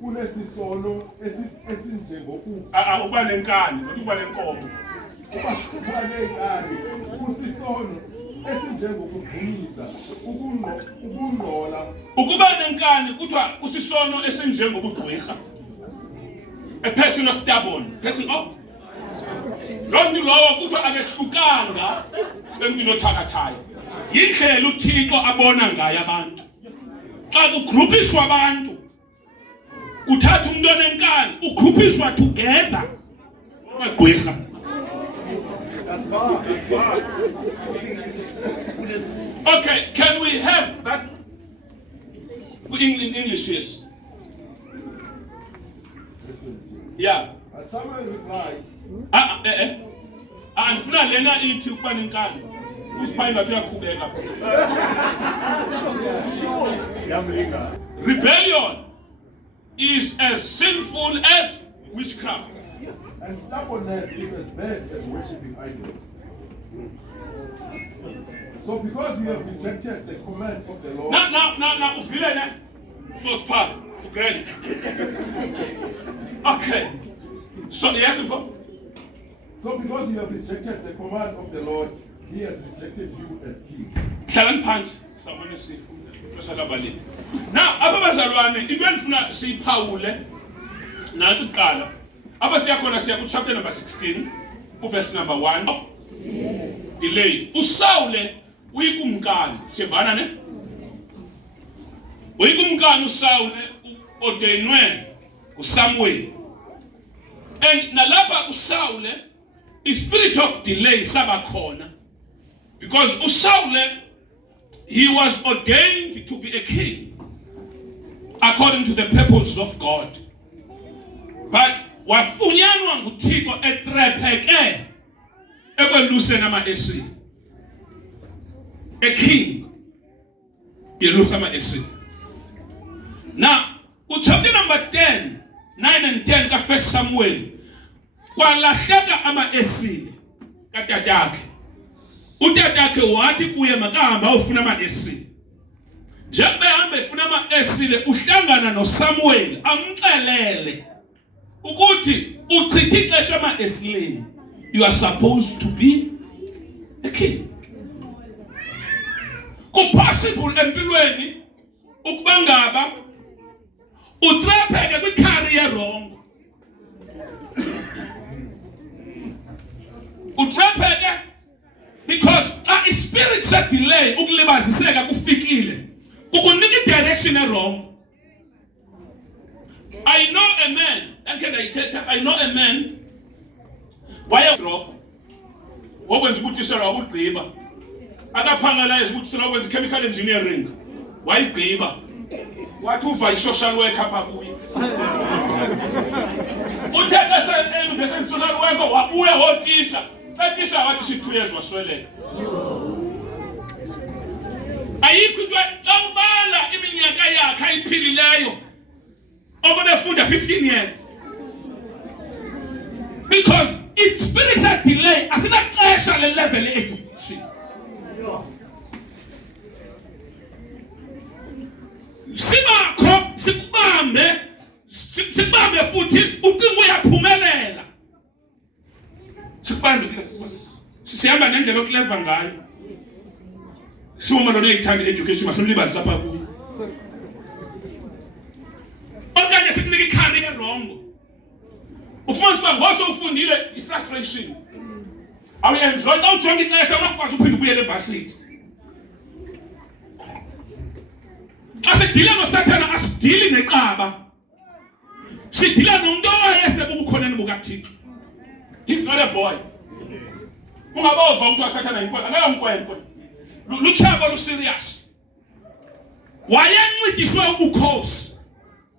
Kunesisono esinjengoku uba nenkani uba lenkomo uba nenkani kusisono esinjengokuvumisa ukungqola ukuba nenkani kuthiwa kusisono esinjengobugqwirha a person of stubborn person of lo mntu lowo kuthiwa akehlukanga emntwini othakathayo yindlela uThixo abona ngayo abantu xa kugruphiswa abantu uthatha umuntu onenkani ugruphiswa together amagqwirha. Okay, can we have that in English? Yes. Yeah. Samuel replied, andifuna lena ithi ukuba nenkani usiphayi uyaqhubeka. Rebellion is as sinful as witchcraft. And stubbornness is as bad as worshipping idols. So because we have rejected the command of the Lord. Now, ufile first part. Great. Okay. So yes, so because you have rejected the command of the Lord, He has rejected you as king. Hlalani phansi sabona sifunda ixesha labalini. Now abazalwane into endifuna siyiphawule nathi kuqala aba siyakhona siya ku chapter number 16 verse number 1 delay. uSawule uyikumkani sivana ne uyikumkani uSawule ordainwe uSamuel and nalapha uSawule the spirit of delay sabakhona because uSawule he was ordained to be a king according to the purposes of God, but wafunyanwa nguThixo etrepheke ekweluseni ama-Esau. A king yelusa ama-Esau. Now chapter number 10 9 and 10 ka 1 Samuel kwalahleka ama-Esau katatakhe. Utatakhe wathi kuye makahamba ufuna ama-Esau. Njengoba ehamba efuna ama-Esau uhlangana noSamuel amxelele ukuthi uchitha ixesha ama-Esileni. You are supposed to be a king. Possible empilweni ukuba ngaba utrepheke kwi-career wrong. Utrepheke because a spirit set delay ukulibaziseka kufikile kukunika i-direction wrong. I know a man, I know a man why drop wokwenza ubutishela wabugqiba akaphangalayo ubutishela wokwenza chemical engineering wayigqiba wathi uva i-social worker apha kuye uthetha se-university social worker wabuya wotisha etisha wathi 2 years wasweleka. Ayikho into xa ubala iminyaka yakhe ayiphilileyo obefunda 15 years because it spirits a delay asinaxesha le level education. Sibakho sikubambe futhi ucingo uyaphumelela sikubambe sihamba nendlela yokuleva ngayo siwoma lona eyithanda education masimlibazisa apha kuyo okanye sikunika i-career wrong ufumanisa uba ngoso ufundile i-frustration awuyenjoy xa ujonga ixesha unakwazi uphinde ubuyele evasithi. Xa sidila noSathana asidili neqaba sidila nomuntu owayesebubukhoneni bukaThixo. He's not a boy. Ungabova umuntu waSathana yinkwe akayomkwenkwe luchabo lu-serious wayencediswe ubukhosi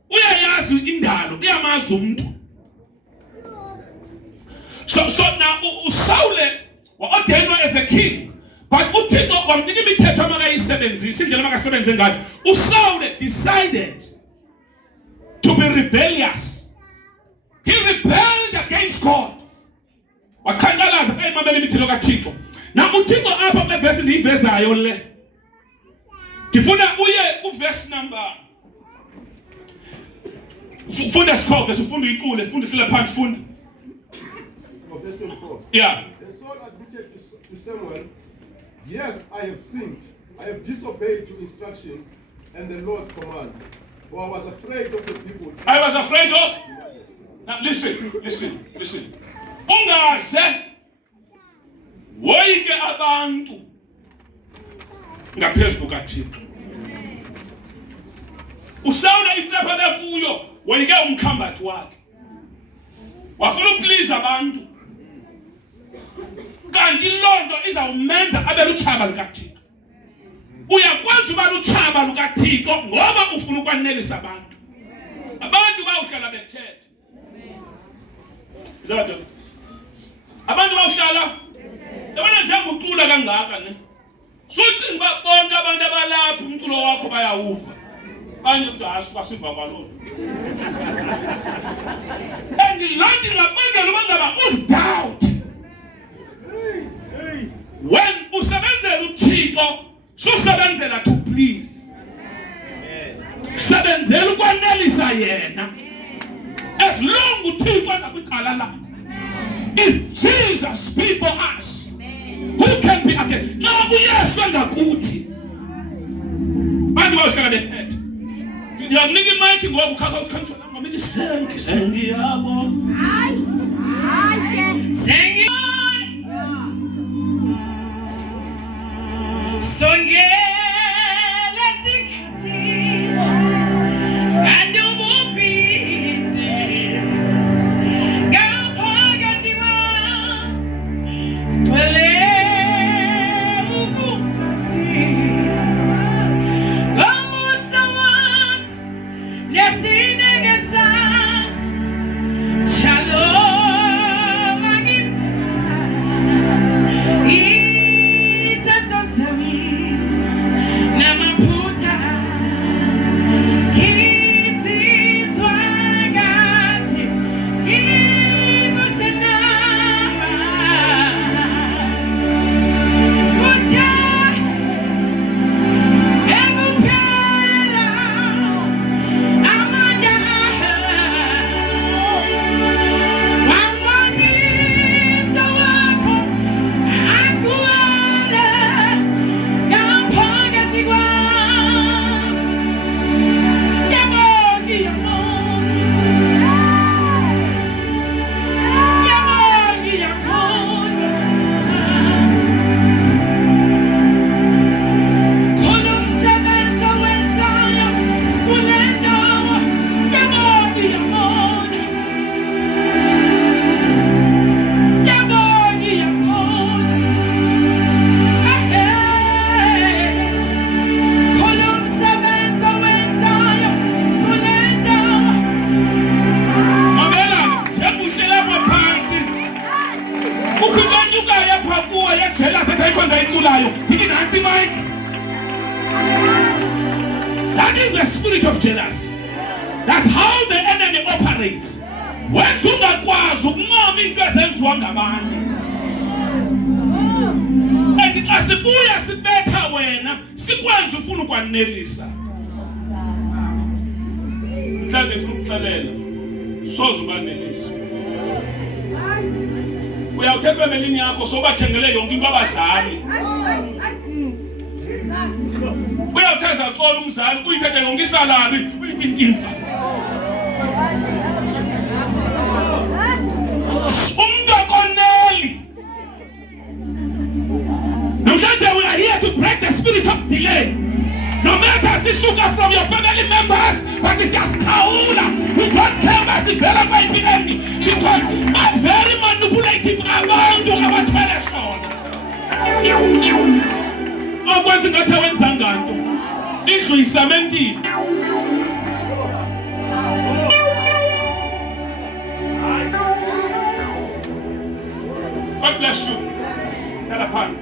uyayazi indalo uyamazi umuntu. So now uSawule wa-ordainwa as a king, but uThixo wamnika imithetho amakayisebenzisa indlela amakasebenze ngayo. uSawule decided to be rebellious. He rebelled against God. Wakhankalaza ayimamela imithetho kaThixo. Now uThixo apha kule verse ndiyivezayo le ndifuna uye uverse number Funda Sikhobe, sifunda iqule, sifunda ihlala phansi, funda. Verse 24. Yeah. And Saul admitted to Samuel, yes, I have sinned. I have disobeyed your instruction and the Lord's command. For I was afraid of the people. I was afraid of. Now listen. Ungaze woyike abantu ngaphezulu kaThixo. Usawula iphepha bekuyo woyike umkhambathi wakhe. Wafuna ukuplease abantu. Kanti lonto izawumenza abe luchaba lukaThixo. Uyakwazi uba luchaba lukaThixo ngoba ufuna ukwanelisa abantu. Abantu bawuhlala bethethe. Zathi abantu bawuhlala yabona nje ucula kangaka ne. Suthi bonke abantu abalapha umculo wakho bayawufa. Anye udashi basiva kwalona. And lonke ngabangela uba ngaba usidoubt. When usebenzela uThixo, susebenzela to please. Sebenzela ukwanelisa yena. As long uThixo angakwicala lakho. If Jesus be for us, who can be against? No, uYesu ngakuthi. Bantu bawuhlala bethethe. Ndiyakunika imic ngoba ukhakha ukhantshwa ngami ndithi sengiyabo. Hayi. Sengi Songela sikhathi andubuphize ngaphakathi kwale ukusi ngomusa wakho nesineke sakho shalom That is the spirit of jealousy. That's how the enemy operates. When ungakwazi ukunqoba into esenziwa ngabanye. And xa sibuya sibetha wena, sikwenza ufuna ukwanelisa. Mhlawumbe ufuna ukuxelela. Soze ubanelisa. Uyawuthetha efemelini yakho sobathengele yonke into abazali. Uyawuthetha uxola umzali, uyithethe yonke isalari, uyithi intimfa. Umuntu akoneli. Namhlanje we are here to break the spirit of delay. No matter sisuka from your family members, but it's just kaula. We don't care about the very ending because a very manipulative abantu abathwele sona. Okwenza ngathi wenza nganto. Indlu isamenti. God bless you. Tell a pants.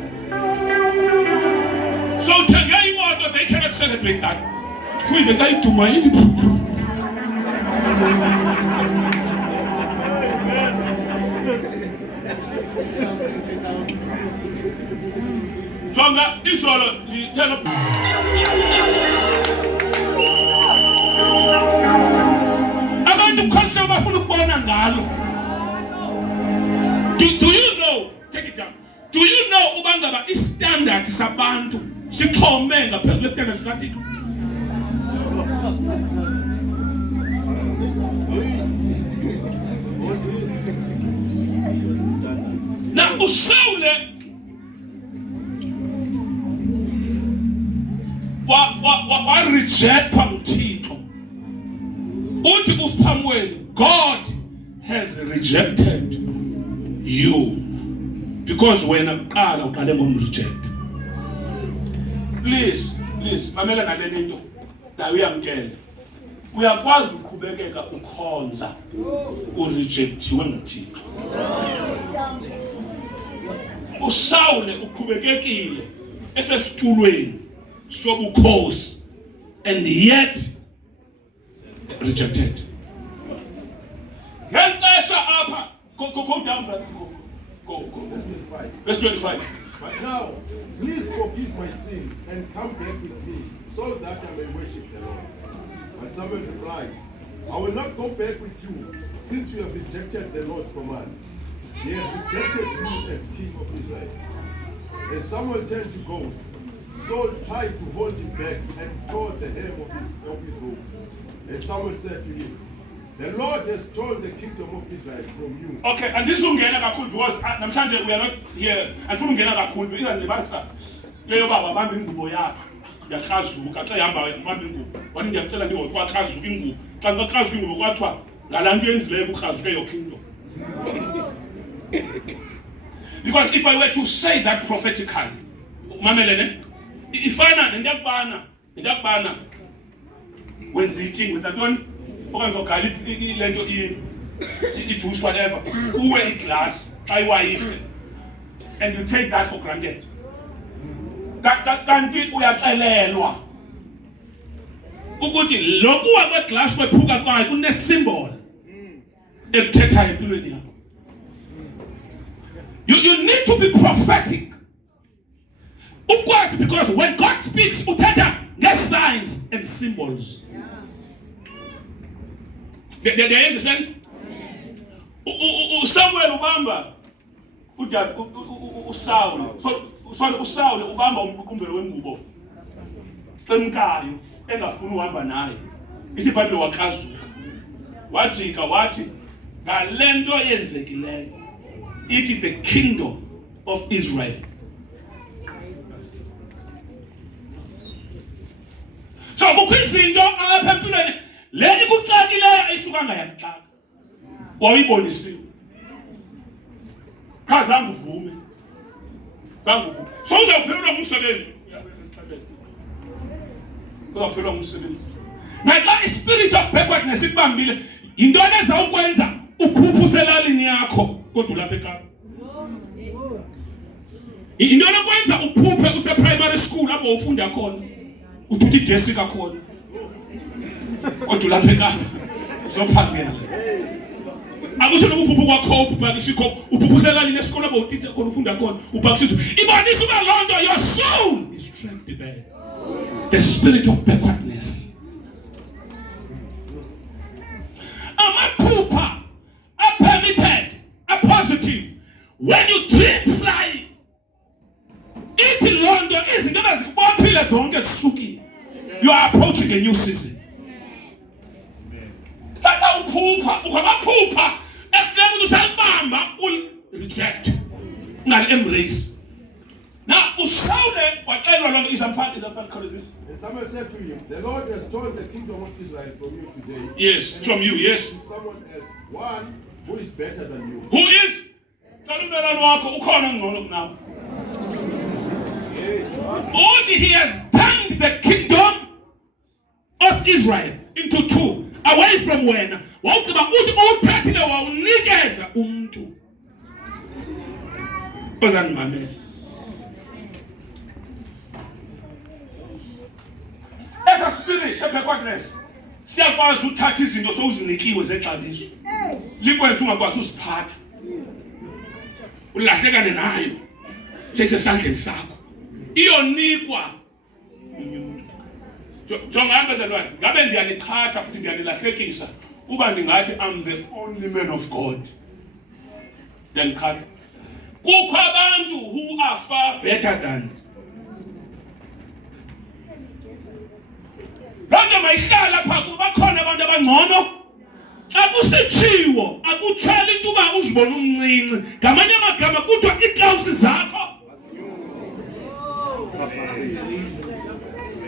So uthenge imoto, they cannot celebrate that. Who is the guy to my Jonga, isolo, tell up. God down. Do you know ubangaba istandard sabantu sixhome ngaphezulu kwestandard sikaThixo? Na uSawule wa rejectwa nguThixo. Uthi uSamuel, God has rejected you because wena kuqala uqale ngomreject. Please mamela naleni into la uyamtshela. Uyakwazi ukuqhubekeka ukhonza urejectiwe nguThixo. uSawule uqhubekekile esesitulweni sobukhosi and yet rejected. Ngexesha apha go down brother go. Verse 25. But now, please forgive my sin and come back with me, so that I may worship the Lord. But Samuel replied, I will not go back with you, since you have rejected the Lord's command. He has rejected you as king of Israel. As Samuel turned to go, Saul tried to hold him back and tore the hem of his robe. And Samuel said to him, the Lord has torn the kingdom of Israel from you. Okay, and this ungena kakhulu because namhlanje we are not here. Andifuna ungena kakhulu because ndibasa leyo baba bamba ingubo yakhe yachazuka xa ihamba bamba ingubo. Wathi ngiyacela ndiwo kwachazuka ingubo. Xa kwachazuka ingubo kwathiwa ngalanto yenzileyo kuchazuke your kingdom. Because if I were to say that prophetically, mamelene, ifana ndiyakubana wenza ithing with that one. Okangokali lento juice whatever uwe iglass xa iwayife and you take that for granted. Kanti uyaxelelwa ukuthi lokuwa kweglass kwephuka kwayo kunesymbol ekuthethayo empilweni yakho. You need to be prophetic. Ukwazi because when God speaks uthetha nge-signs and symbols. They understand? Samuel ubamba uSawule ubamba umqumbelo wengubo emkayo engafuni uhamba naye. Ithi iBhayibheli waxazuka wajika wathi ngalento yenzekileyo ithi the kingdom of Israel. So kukho izinto apha empilweni le ikuxakileyo ayisukanga yakuxaka wayibonisiwe khazange uvume so uzawuphelelwa ngumsebenzi naxa ispirit of backwardness ikubambile yintoni ezawukwenza uphuphe uselalini yakho kodwa ulapha ekhaya. Yintoni ekwenza uphuphe use-primary school apho ufunda khona uthutha idesi kakhona kodwa ulapha ekhaya uzophangela. Akusho nokuphupha kwakho uphupha uphupha uselalini esikole apho utithe khona ufunda khona ubhakisha ukuthi ibonisa uba loo nto your soul is trapped there. The spirit of backwardness. Amaphupha are permitted, are positive. When you dream flying, ithi loo nto izinto ezikubophile zonke zisukile. You are approaching a new season. Tata uphupha, ukamaphupha efika ukuthi usalibamba ul-reject ungali-embrace. Now uSawule waxelwa loo nto izamfana khawulezisa. And Samuel said to him, the Lord has torn the kingdom of Israel from you today. Yes, from you, yes. Someone else, one who is better than you. Who is? Ummelwane wakho ukhona ngcono kunawe. Uthi he has turned the kingdom of Israel into two. Away from wena. Wawukuba uthi uthathile wawunikeza umuntu. Ozanimamela. As a spirit of backwardness, siyakwazi uthatha izinto sowuzinikiwe zexabiso. Likwenza ungakwazi usiphatha. Ulahlekane nayo. Sesesandleni sakho. Iyonikwa umuntu. Jonga bezalwane, ngabe ndiyanikhatha futhi ndiyanilahlekisa uba ndingathi I'm the only man of God. Ndiyanikhatha. kukho abantu who are far better than. Lonto mayihlala pha kuba khona abantu abangcono. Xa kusitshiwo akuthwali into uba uzibona umncinci. Ngamanye amagama kuthiwa iiklawusi zakho.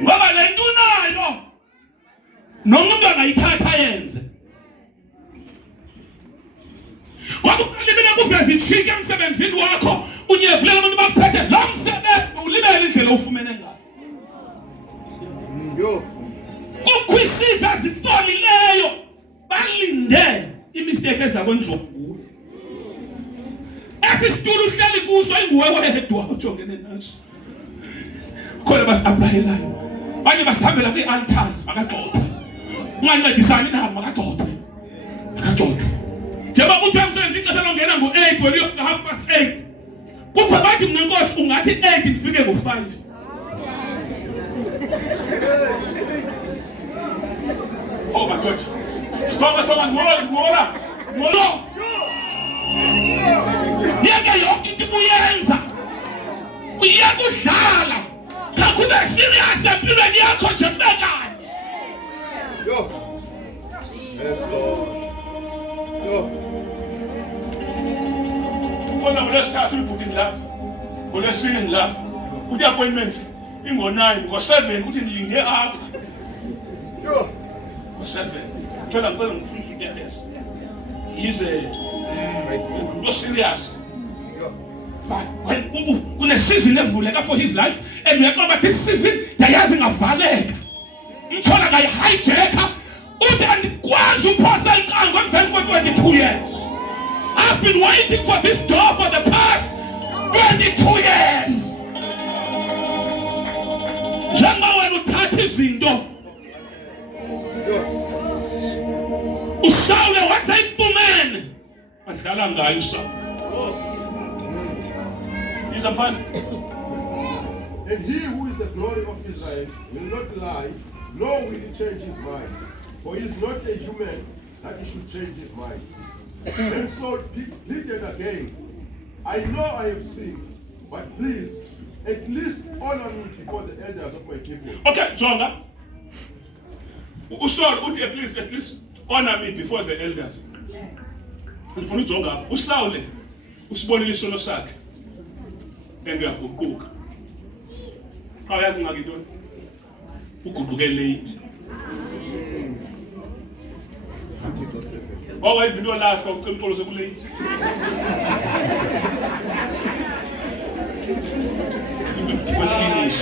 Ngoba le nto unayo nomuntu angayithatha yenze. Kwakufanele kuveze ijiki emsebenzini wakho unyevulela abantu bakuphethe lo msebenzi ulibele indlela ufumene ngayo. Kukhwisitha zifolileyo balinde imistake ezakwenziwa nguwe. Esisitulo uhleli kuso inguwe wedwa ujongene naso. Khona basi-aplayelayo banye basihambela kwi-altars makagxothwe. Ungancedisani nabo makagxothwe. Makagxothwe. Njengoba kuthiwa emsebenzini ixesha longena ngo-8 wena uyokuba 8:30. Kuthiwa bathi mna Nkosi ungathi 8 ndifike ngo-5. Oh madoda. Ngola. Yeke yonke into ubuyenza. Uyeka udlala. Kakube serious empilweni yakho nje kubekanye. Yes, Lord. Kona ngolesithathu ibhuking lapha. Ngolesine lapha. Uthi appointment ingo-9 ngo-7 uthi nilinde apha. Ngo-7. Thola ngicela ngifundise ukuyaleza. Yize lo serious. But when kune-season evuleka for his life and uyaxoba this season yayazi ngavaleka. Ngithola ngayi-hijacka uthi andikwazi uphosa icango emveni kwe-22 years. I've been waiting for this door for the past 22 years. Njengoba wena uthatha izinto uSawule wathi ayifumene adlala ngayo uSawule. Izamfana. And he who is the glory of Israel will not lie, nor will he change his mind. For he is not a human that he should change his mind. And Saul pleaded again, I know I have sinned, but please, at least honor me before the elders of my people. Okay, Jonga. uSaul uthi at least honor me before the elders. Ngifuna uJonga uSawule usibonile isono sakhe. Engiyaguquka. Awayazi ngaki ntoni? Uguquke late. Wawa ivinto lahlwa ucempolo sekulate. Finish.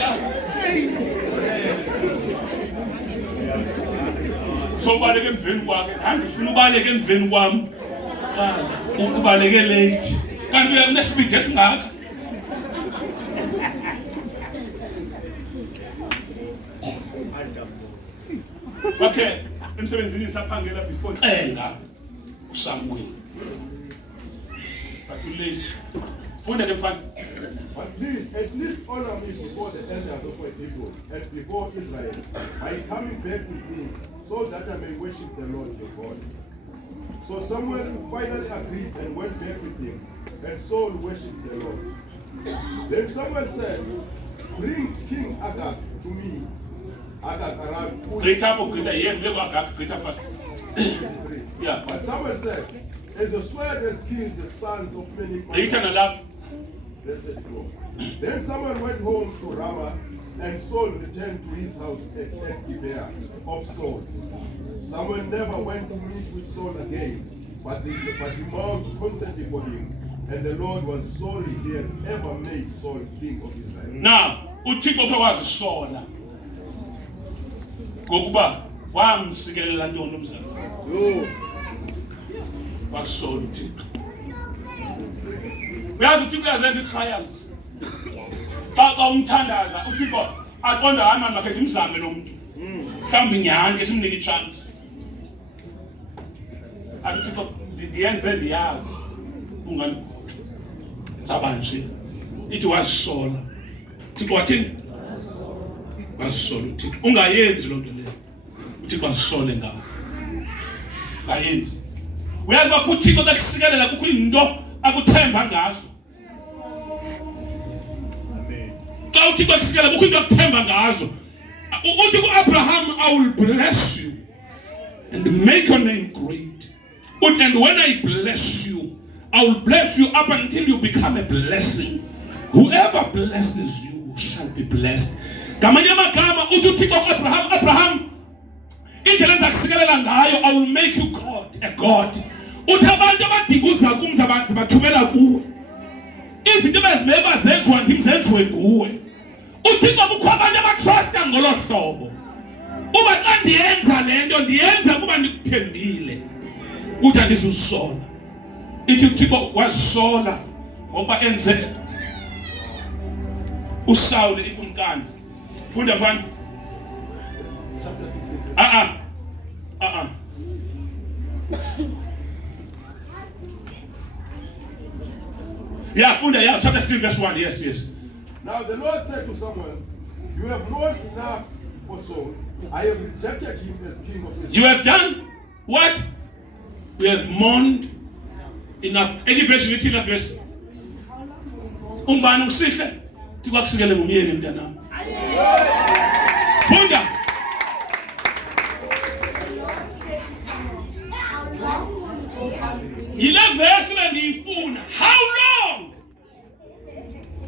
So ubaleke emveni kwakhe, ngifuna ubaleke emveni kwami. Ubaleke late. Kanti unespeed esingaka. Okay, emsebenzini saphangela before xenga uSamuel. But too late. Funda ke mfana. But please, at least honor me before the elders of my people and before Israel by coming back with me, so that I may worship the Lord your God. So Samuel finally agreed and went back with him, and Saul worshipped the Lord. Then Samuel said, bring King Agag to me. Agag arrived. Great up or greater here, never Agag, greater fast. Yeah. But Samuel said, as the sword has killed the sons of many. Then Samuel went home to Ramah, and Saul returned to his house at Gibeah of Saul. Samuel never went to meet with Saul again, but he mourned constantly for him, and the Lord was sorry he had ever made Saul king of Israel. Now, uThixo wazisola ngokuba wamsikelela ntoni umzana. Wasola uThixo. Uyazi uThixo uyazenza i-trials. Xa umthandaza uThixo aqonda hayi mama makhe ndimzame lo muntu. Mhlawumbi nyhani ke simnike i-chance. Uthixo ndiyenze ndiyazi ungani zaba nje. Ithi wazisola. Uthixo wathini? Wazisola uThixo. Ungayenzi lo nto leyo. Uthixo wasisole ngayo. Ngayenzi. Uyazi bakho uThixo takusikelela kukho into akuthemba ngazo. xa uthi kwakusikela kukho into akuthemba ngazo. Uthi ku-Abraham, I will bless you and make your name great. And when I bless you, I will bless you up until you become a blessing. Whoever blesses you shall be blessed. Ngamanye amagama uthi uThixo ku-Abraham, Abraham, indlela enzakusikelela ngayo, I will make you God, a God. Uthi abantu abadinga uza kumza abantu bathumela kuwe. Izinto bezimele bazenziwa ndim zenziwe nguwe. Uthixo kukho abantu abatrusta ngolo hlobo. Uba xa ndiyenza le nto ndiyenza kuba ndikuthembile. Uthi andizusola. Ithi uThixo wasola ngoba enze uSawule ikumkani. Funda mfana. Yeah, Funda, yeah, chapter 16, verse 1. Yes, yes. Now the Lord said to Samuel, you have known enough for Saul. I have rejected him as king of Israel. You have done what? We have mourned enough. Any version ithi la verse. Umbani usihle tikwakusikele ngumyeni mntanami. Funda. Ile verse bendiyifuna. How long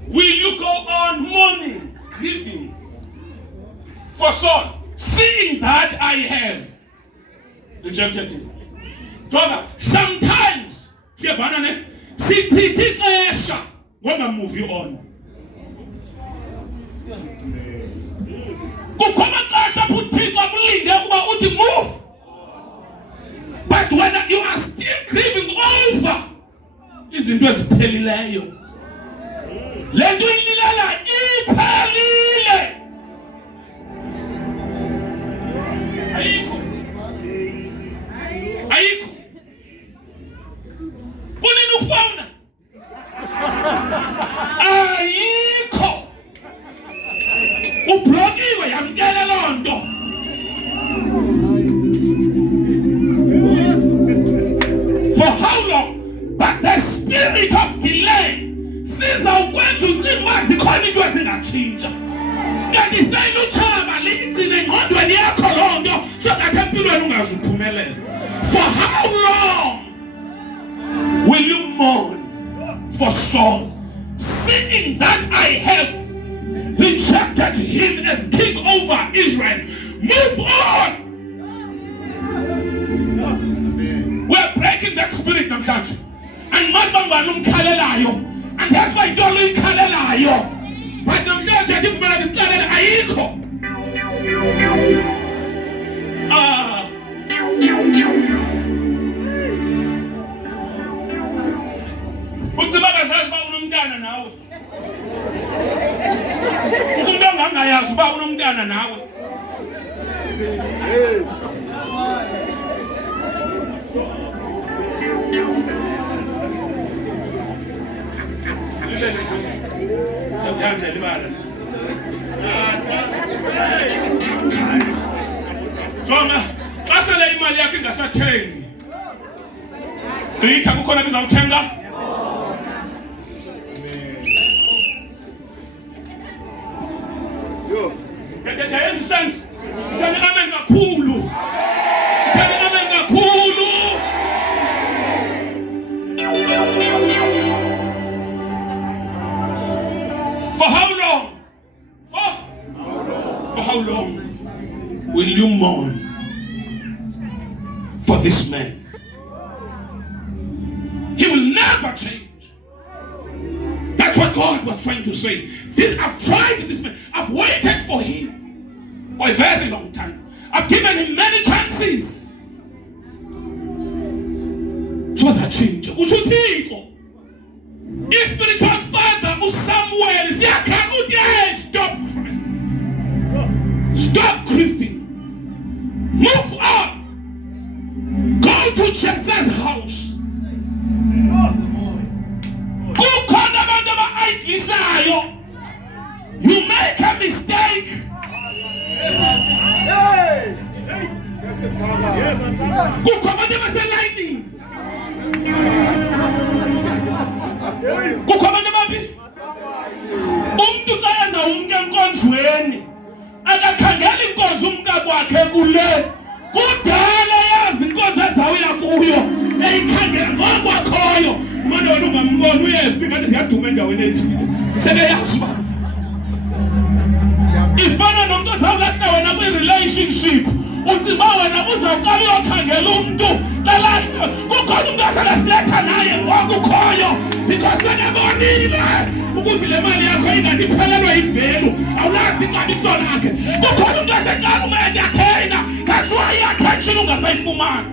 will you go on mourning, grieving for Saul, seeing that I have rejected him? Jonah, sometimes siyavana ne sichitha ixesha ngoba move on. Kukho amaxesha uThixo amlinde ukuba uthi move. But when you are still grieving over izinto eziphelileyo, le nto ililela iphelile. Ayikho. Unini ufona? Ayikho. Ublokiwe yamkele loo nto. For how long? But the spirit of delay sizawukwenza ucinga zikhona into ezingatshintsha. Kanti seyilutshaba ligcine engqondweni yakho loo nto so that empilweni ungaziphumelela. For how long will you mourn for Saul, seeing that I have rejected him as king over Israel? Move on. We're breaking that spirit namhlanje. And masibangani umkhalelayo. And that's why don't look ikhalelayo. But namhlanje ndifumana ndikhalela ayikho. Utsibaka zazi uba unomntana nawe. Umuntu ongangayazi uba unomntana nawe. Sometimes I live Jonah, xa sele imali yakhe ingasathengi. Ndiyitha kukhona bizawuthenga. Ndayenza isense. Ndithanda amen kakhulu. Ndithanda amen kakhulu. For how long? For how long will you mourn for this man? He will never change. That's what God was trying to say. I've tried this man. I've waited for him for a very long time. I've given him many chances. It was a change. If spiritual father Samuel stop crying. Stop grieving. Move on. Go to Jesse's house. You make a mistake. umuntu enkonzweni akakhangela inkonzo umkakwakhe kule kudala yazi inkonzo ezawuya kuyo eyikhangela ngokwakhoyo umane wena ungamboni uyezwi ngathi siyaduma endaweni ethile sebeyazi uba ifana nomuntu ozawulahla wena kwi-relationship uciba wena uzawuqala uyokhangela umuntu kalahla kukhona umuntu oselesiletha naye ngokukhoyo because senebonile ukuthi le mali yakho ingathi iphelelwe yivelu awulazi ixabiso lakhe kukhona umuntu oseqala umenyathena kathiwa i-attention ungasayifumani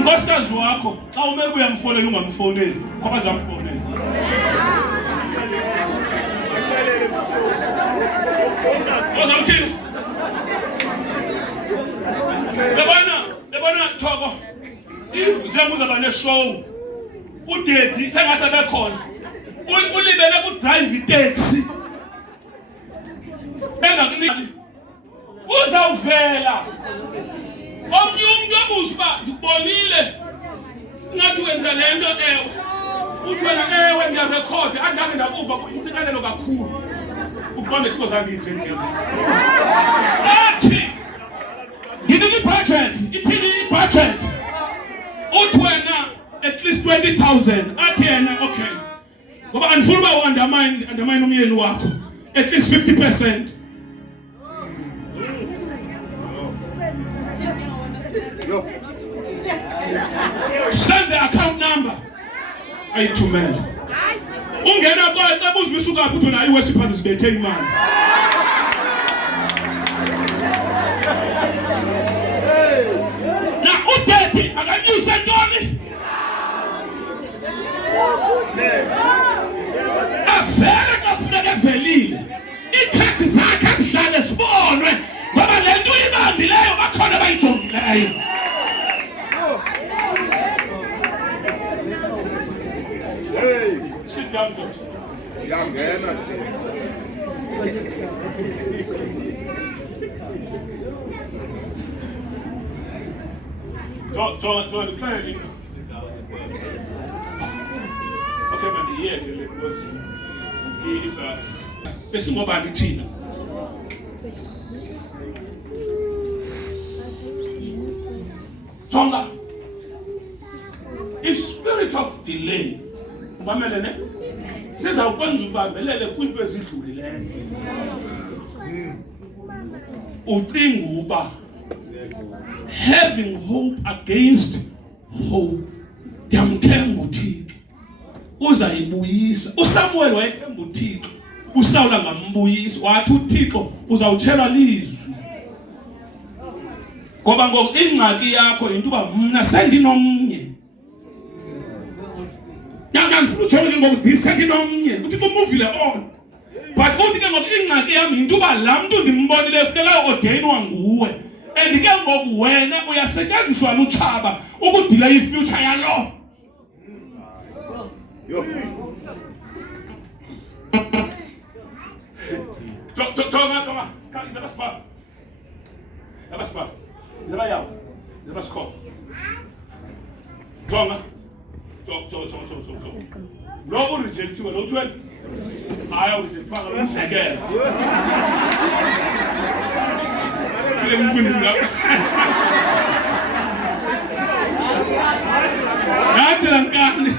Nkosikazi wakho xa umele uyamfonela ungamfoneli ngoba zamfonela ozawuthini lebona Thoko if njengoba uzaba ne-show udedi sengasebekhona ulibele kudrive itaxi engakuniki uzawuvela omnye umuntu ebuza uba ndikubonile ngathi wenza le nto ewe uthi wena ewe ndiyarekhoda andake ndakuva intsikelelo kakhulu uqonde thiko zangive endleni athi nginika i-budget ithini i-budget uthi wena at least 20,000 athi yena okay ngoba andifuna uba u-undermine umyeni wakho at least 50%. Send the account number. Ayithumela. Ungena kwa xa buza bisuka phi uthona i-worshipers sibethe imali. Na udeti akanyuse ntoni? Avele kafuneka evelile. Iikhathi zakhe zihlale sibonwe ngoba le nto uyibambileyo bakhona bayijongileyo. Sit down, doctor. Yangena John, clearly. Okay, man, yeah, because he is a person about the China. Jonga, in spirit of delay, ubamelene sizawukwenza ubambelele kwinto ezidlulileyo ucinga uba having hope against hope ndiyamthemba uThixo uzayibuyisa. uSamuel wayethemba uThixo, uSawula ngambuyisa, wathi uThixo uzawutshelwa lizwi ngoba ngoku ingxaki yakho into uba mna sendinomnye. Ngifuna uthole ngoku ndisekinomnye uThixo umuvile on but uthi ke ngoku ingxaki yami into uba laa mntu ndimbonile funeka ordainwa nguwe and ke ngoku wena uyasetyenziswa lutshaba ukudile ifuture yalo. Lo rejectiwe lo twelve aya urejectwa lo msekela sile mfundisi la ngathi lankani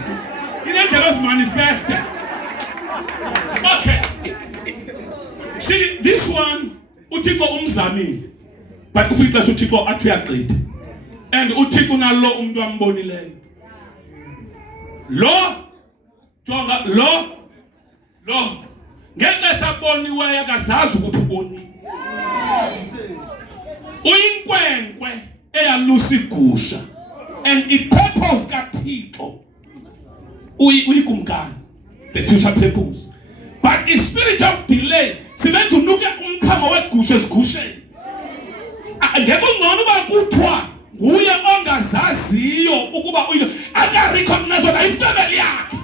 inendlela osimanifesta. Okay, see this one uThixo umzamile but ufika ixesha uThixo athi uyagqitha and uThixo nalo umuntu ambonileyo lo jonga lo ngexesha boniweyo akazazi ukuthi ubonile. Uyinkwenkwe eyalusa igusha and i-purpose kaThixo uyikumkani, the future purpose But in spirit of delay, sibenza unuke umchamo wegusha ezigusheni. Ngeke ungcono uba kuthiwa nguye ongazaziyo ukuba aka recognize na ifamily yakhe.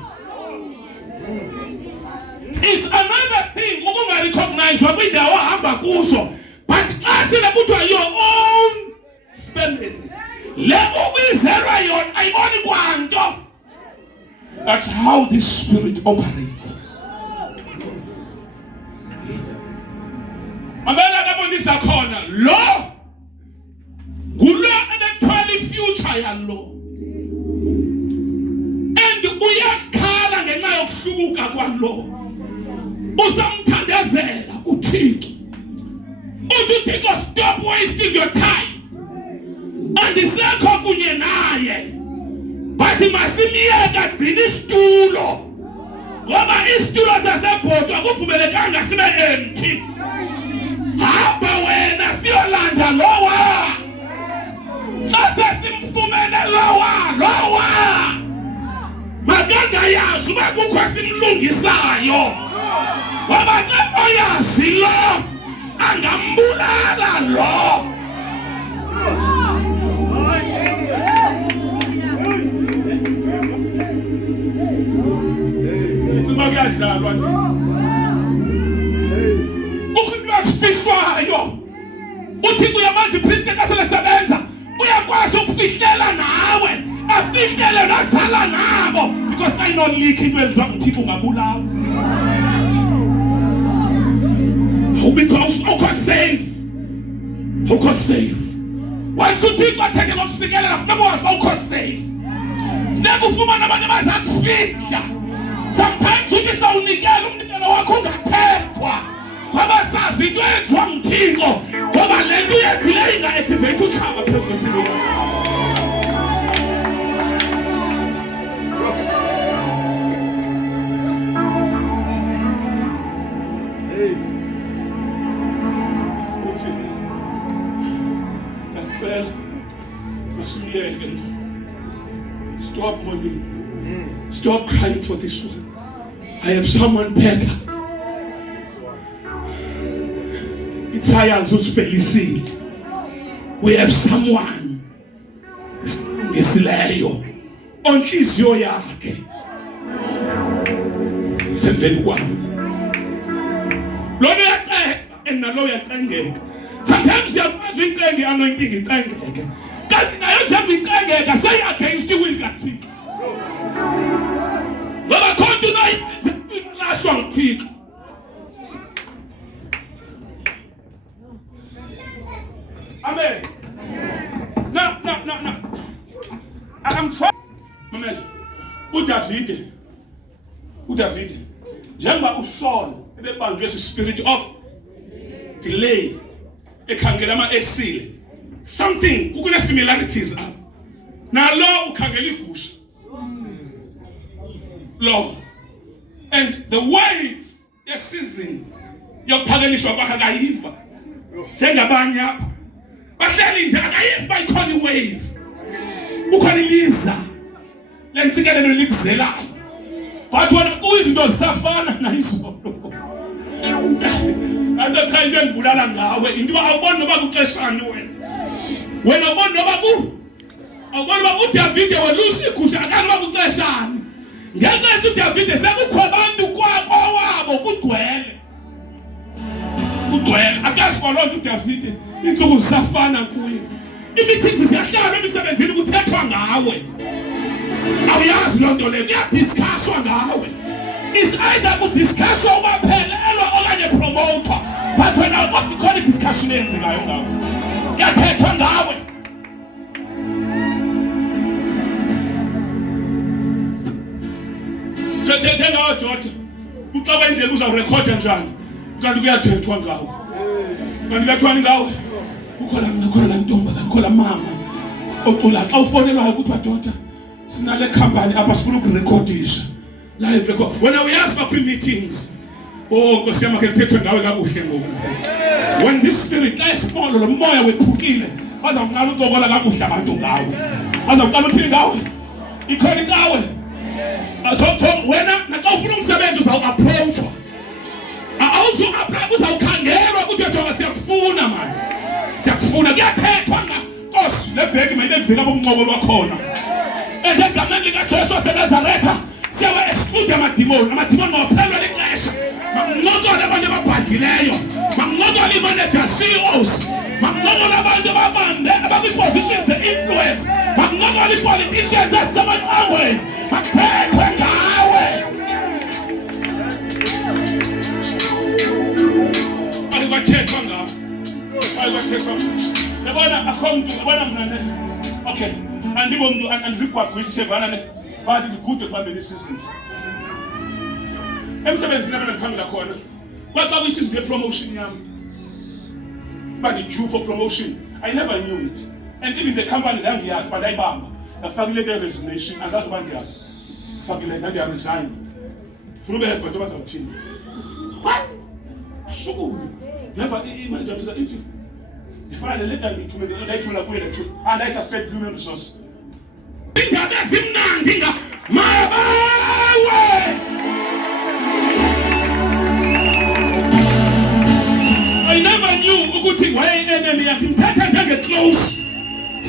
It's another thing ukunga recognize kwindawo ahamba kuzo, but xa sele kuthiwa your own family le ubizelwa yona ayiboni kwanto. That's how this spirit operates. Amela kabonisa khona lo ngulo enethwala future yalo, and uyakhala ngenxa yokuhlubuka kwalo, usamthandazela kuThixo. Uthixo, stop wasting your time. Andisekho kunye naye, but masimiyeka gcina isitulo, ngoba isitulo sasebhodwa kuvumelekanga sibe empty. Hamba wena siyolanda lowa, xa sesimfumene lowa makanga yazi uba kukho simlungisayo, ngoba xa oyazi lo angambulala lo. Kuyadlalwa ukhuluma sifihlwayo. Uthixo uyamazi ipriest kaselesebenza uyakwazi ukufihlela nawe, afihlele nazala nabo, because ayinolika into enziwa nguThixo ungabulawa. Because ukho safe. Once uThixo athethe ngokusikelela funeka wazi uba ukho safe. Funeka ufumane abantu abazakufihla. Sometimes uthi sawunikela umnikelo wakho ungathethwa, ngoba sazi into enziwa nguThixo, ngoba le nto uyenzile inga-activate utshaba phezu kwempilo yakho. Ndicela masimyeke. Stop mourning. Stop crying for this one. I have someone better. Italians usifelisile. We have someone ngesileyo onhliziyo yakhe semveni kwami. Lo uyacenge nalo uyacengeka. Sometimes uyakwazi incenge anointing icengeke. Kanti nayo njengoba icengeka say against you will kaThixo. Ngoba khona unoyilashwa nguThixo. Amen. No. I'm trying. Amen. uDavide njengoba uSaul ebebanjwe esi spirit of delay ekhangela ama-esile, something ukune similarities up nalo ukhangela igusha lo, and the wave yesizini yokuphakeliswa kwakhe akayiva njengabanye apha bahleli nje akayiva bayikhona iwave, ukhona iliza lentsikelelo likuzelayo, but wena kuyizinto zisafana nayizolo. Ade kha into engibulala ngawe into awuboni noba kuxeshani wena uboni noba awuboni noba uDavide welusa igusha akanoba kuxeshani. Ngexesha uDavide sekukho abantu kwakowabo kugcwele akazi kwaloo nto uDavide iintsuku zisafana kuye, imithithi ziyahlala emisebenzini kuthethwa ngawe, awuyazi loo nto leyo kuyadiskaswa ngawe. Is either kudiscusswa ubaphelelwa okanye promotwa, but wena ikhona idiscussion eyenzekayo ngawe, kuyathethwa ngawe. Thethe ngawe doda, uxaba indlela uzawurekhoda njani, kanti kuyathethwa ngawe. Kanti kuyathwani ngawe, ukhona la ntombazana, ukhona mama ocula xa ufonelwayo kuthiwa doda sinale company apha sifuna ukurekhodisha live record. Wena uyazi bakwi-meetings, Nkosi yami akhe kuthethwe ngawe kakuhle ngoku. When this spirit esipolo lo moya wephukile bazawuqala ucokola kakuhle abantu ngawe, bazawuqala uthini ngawe, ikhona ikawe. Wena naxa ufuna umsebenzi uzawu-approachwa awuzu-apply uzawukhangelwa ukuthi Jonga siyakufuna manje. Siyakufuna kuyathethwa Nkosi le veki mayile kuvika bomncobo lwakhona. Egameni likaJesu waseNazaretha siyawa exclude amadimoni mawaphelwa lixesha. Mamnqokola abantu ababhadlileyo, mamnqokola i-manager CEOs, mamnqokola abantu abakwi-positions ze-influence, mamnqokola i-politicians ezisemacangweni, makuthethwe ngawe. Ayikwathethwa ngawe. Yabona akhomntu yabona mna okay andibomntu andizigwagwisi sevana ne bathi ngikude kubambela i-seasons emsebenzini abantu ndiphangela khona kwaxa kuyisizini le-promotion yami but due for promotion I never knew it and even the companies angiyazi but ayibamba ngafakile ke resignation angizazi uba ndiyazi fakile ndandiyaresign funa ube hefa njengoba zawuthini what ashukulu never imanager ithi ifana leta ngithumela ndayithumela kuye le truth and I suspect human resource indaba ezimnandi mabawe I never knew ukuthi why enemy yakhe mthatha njenge close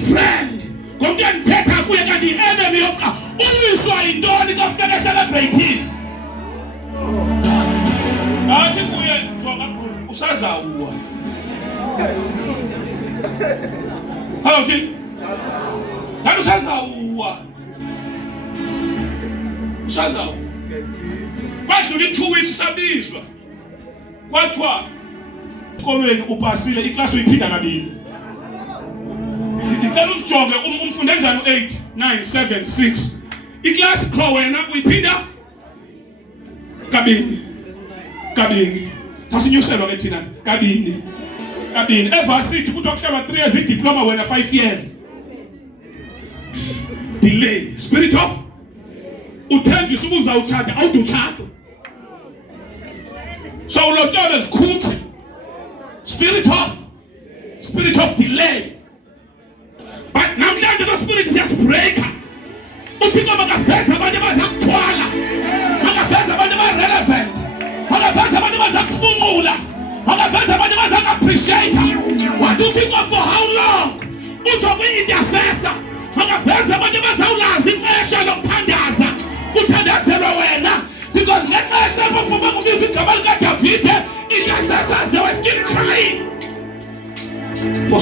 friend ngomuntu endithetha kuye kanti enemy yokha uyiswa yintoni kafika celebrating athi kuye Jonga usazawuwa Hello, Tim. How usazawuwa. Badlula 2 weeks sabizwa. Kwathiwa esikolweni upasile iclass uyiphinda kabili. Ngicela usijonge umfunde njani u8 9 7 6. Iclass qho wena uyiphinda kabili. Sasinyuselwa ke thina kabili. Evarsity kuthi okuhlaba 3 years diploma wena 5 years. Delay. Spirit of uthenjisa ukuza utshata awudutshato. So ulotshola sikhuthe. Spirit of delay. But namhlanje lo spirit siyasibreaka. Uthixo makafeza abantu abazakuthwala. Makafeza abantu abarelevant. Makafeza abantu abazakufumula. Makafeza abantu abazakappreciate. What do you think of for how long? Uthi kwi-intercessor. Makafeza abantu abazawulazi ixesha lokuthandaza. Kuthandazelwa wena. Because ngexesha bafuna ukubiza igama likaDavide, intercessors they were still crying. For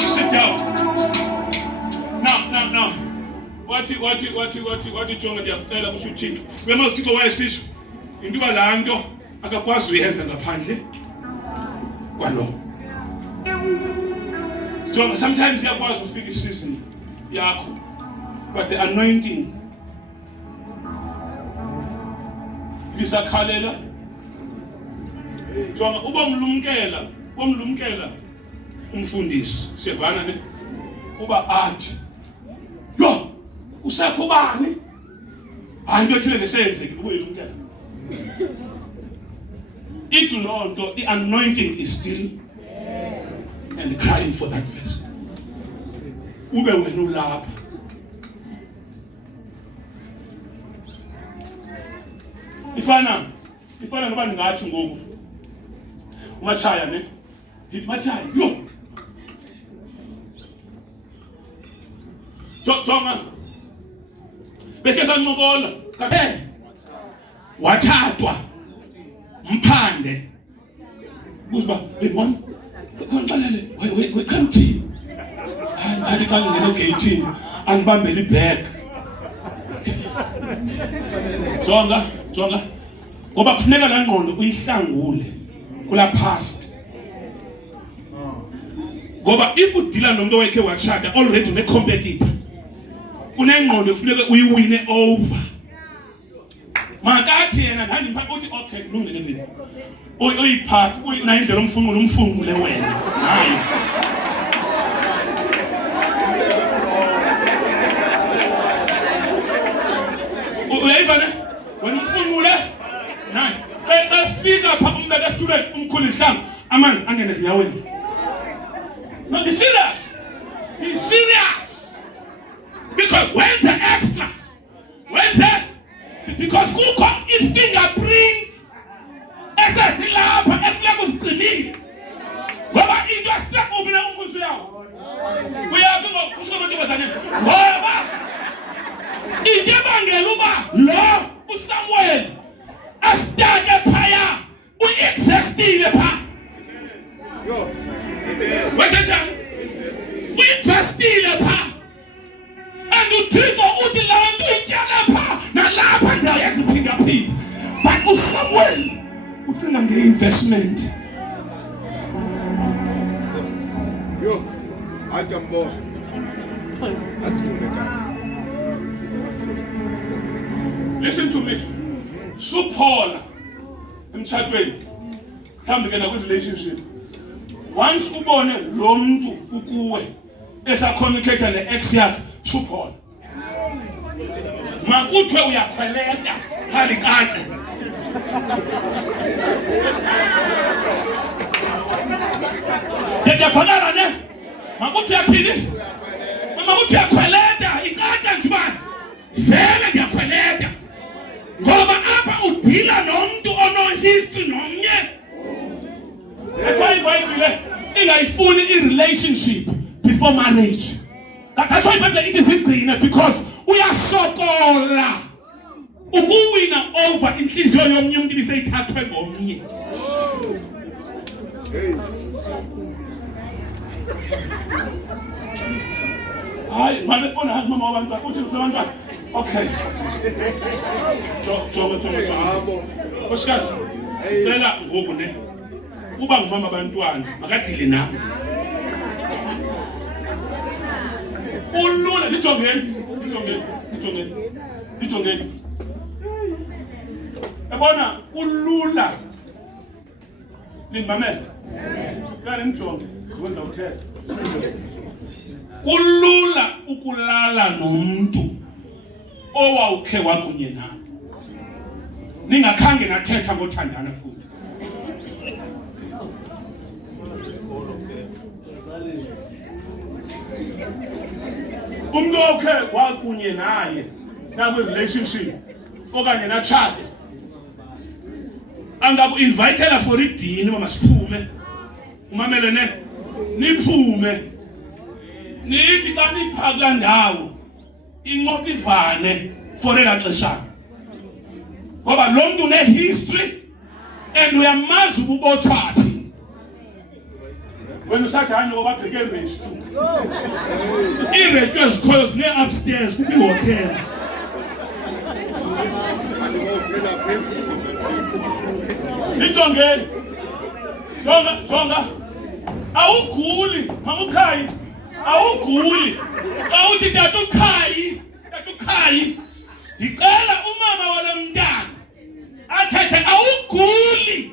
sit down. Now. What Jonga ndiyacela kusho uthini. Uyamazi uThixo wayesisho induba la nto akakwazi uyenza ngaphandle kwalo. So sometimes iyakwazi ufika isizini yakho but the anointing lisakhalela. Jonga ubomlumkela umfundisi siyavana ne uba athi lo usakhubani hayi into ethile lesenzeke ukuyilumkela ithi lonto the anointing is still and crying for that person. Ube wena ulapha ifana noba ndingathi ngoku uMatshaya ne ndithi Matshaya yo Jonga beke sancokola kabe wathathwa mphande kuziba bebona ngixelele we can't hayi xa ngene gate angibambele ibag Jonga ngoba kufuneka la ngqondo uyihlangule kula past ngoba if udila nomuntu owekhe wachata already une competitor kunengqondo kufuneka uyiwine over makathi yena ndandipha uthi okay kulungile mina oyiphatha unayindlela umfunqule wena hayi uyayivana wena umfunqule nayi efika pha umuntu akastudent umkhulu ihlangu amanzi angene ezinyaweni. No, be serious. Be serious. Because when's the extra? Because kukho Nkosi yawo. Uyaphi ngokusona ndibazane. Ngoba into ebangela uba lo uSamuel astake phaya uinvestile pha. Yo. Wethe njani? Uinvestile pha. And uThixo uthi la nto itshala pha nalapha ndayenza iphindaphinda. But uSamuel ucinga nge-investment. Yo. Ajambo. Listen to me. Suphola emthathweni. Mhlawumbe ke na kwi-relationship. Once ubone lo muntu ukuwe esacommunicate ne-ex yakhe, suphola. Makuthiwe uyakhweleta khalikade. Ndiyafakala ne? Makuthi yaphini? Makuthi yakhweleta ikade nje ba. Vele ndiyakhweleta. Ngoba apha udila nomuntu ono-history nomnye. That's why iBhayibhile ingayifuni i-relationship before marriage. That's why iBhayibhile ithi sigcine because uyasokola ukuwina over inhliziyo yomnye umuntu iseyithathwe ngomnye. Hayi, malefona hayi mama wabantwana, uthi mfowabantwana. Okay. Jobo. Osikazi. Cela ngoku ne. Kuba ngumama abantwana, makadile nami. Ulula lijongeni. Yabona ulula. Ningimamela. Kana ngijonge, ngikwenza uthetha. Kulula ukulala nomuntu owawukhe wakunye naye. Ningakhange nathetha ngothandana futhi. Umuntu okhe wakunye naye nakwi relationship okanye natshade. Angaku-invitela for idini mama siphume. Umamele ne? Niphume. Nithi xa niphaka ndawo incokivane for ela xesha. Ngoba lo muntu une-history and uyamazi ubotshaphi. Wena usadani ngoba bheke race tu. Iirate ezikhoyo zine-upstairs kwi-hotels. Nijongeni. Jonga. Awuguli, mama uKhayi. Awuguli. Xa uthi tata uKhayi. Ndicela umama walo mntana athethe awuguli.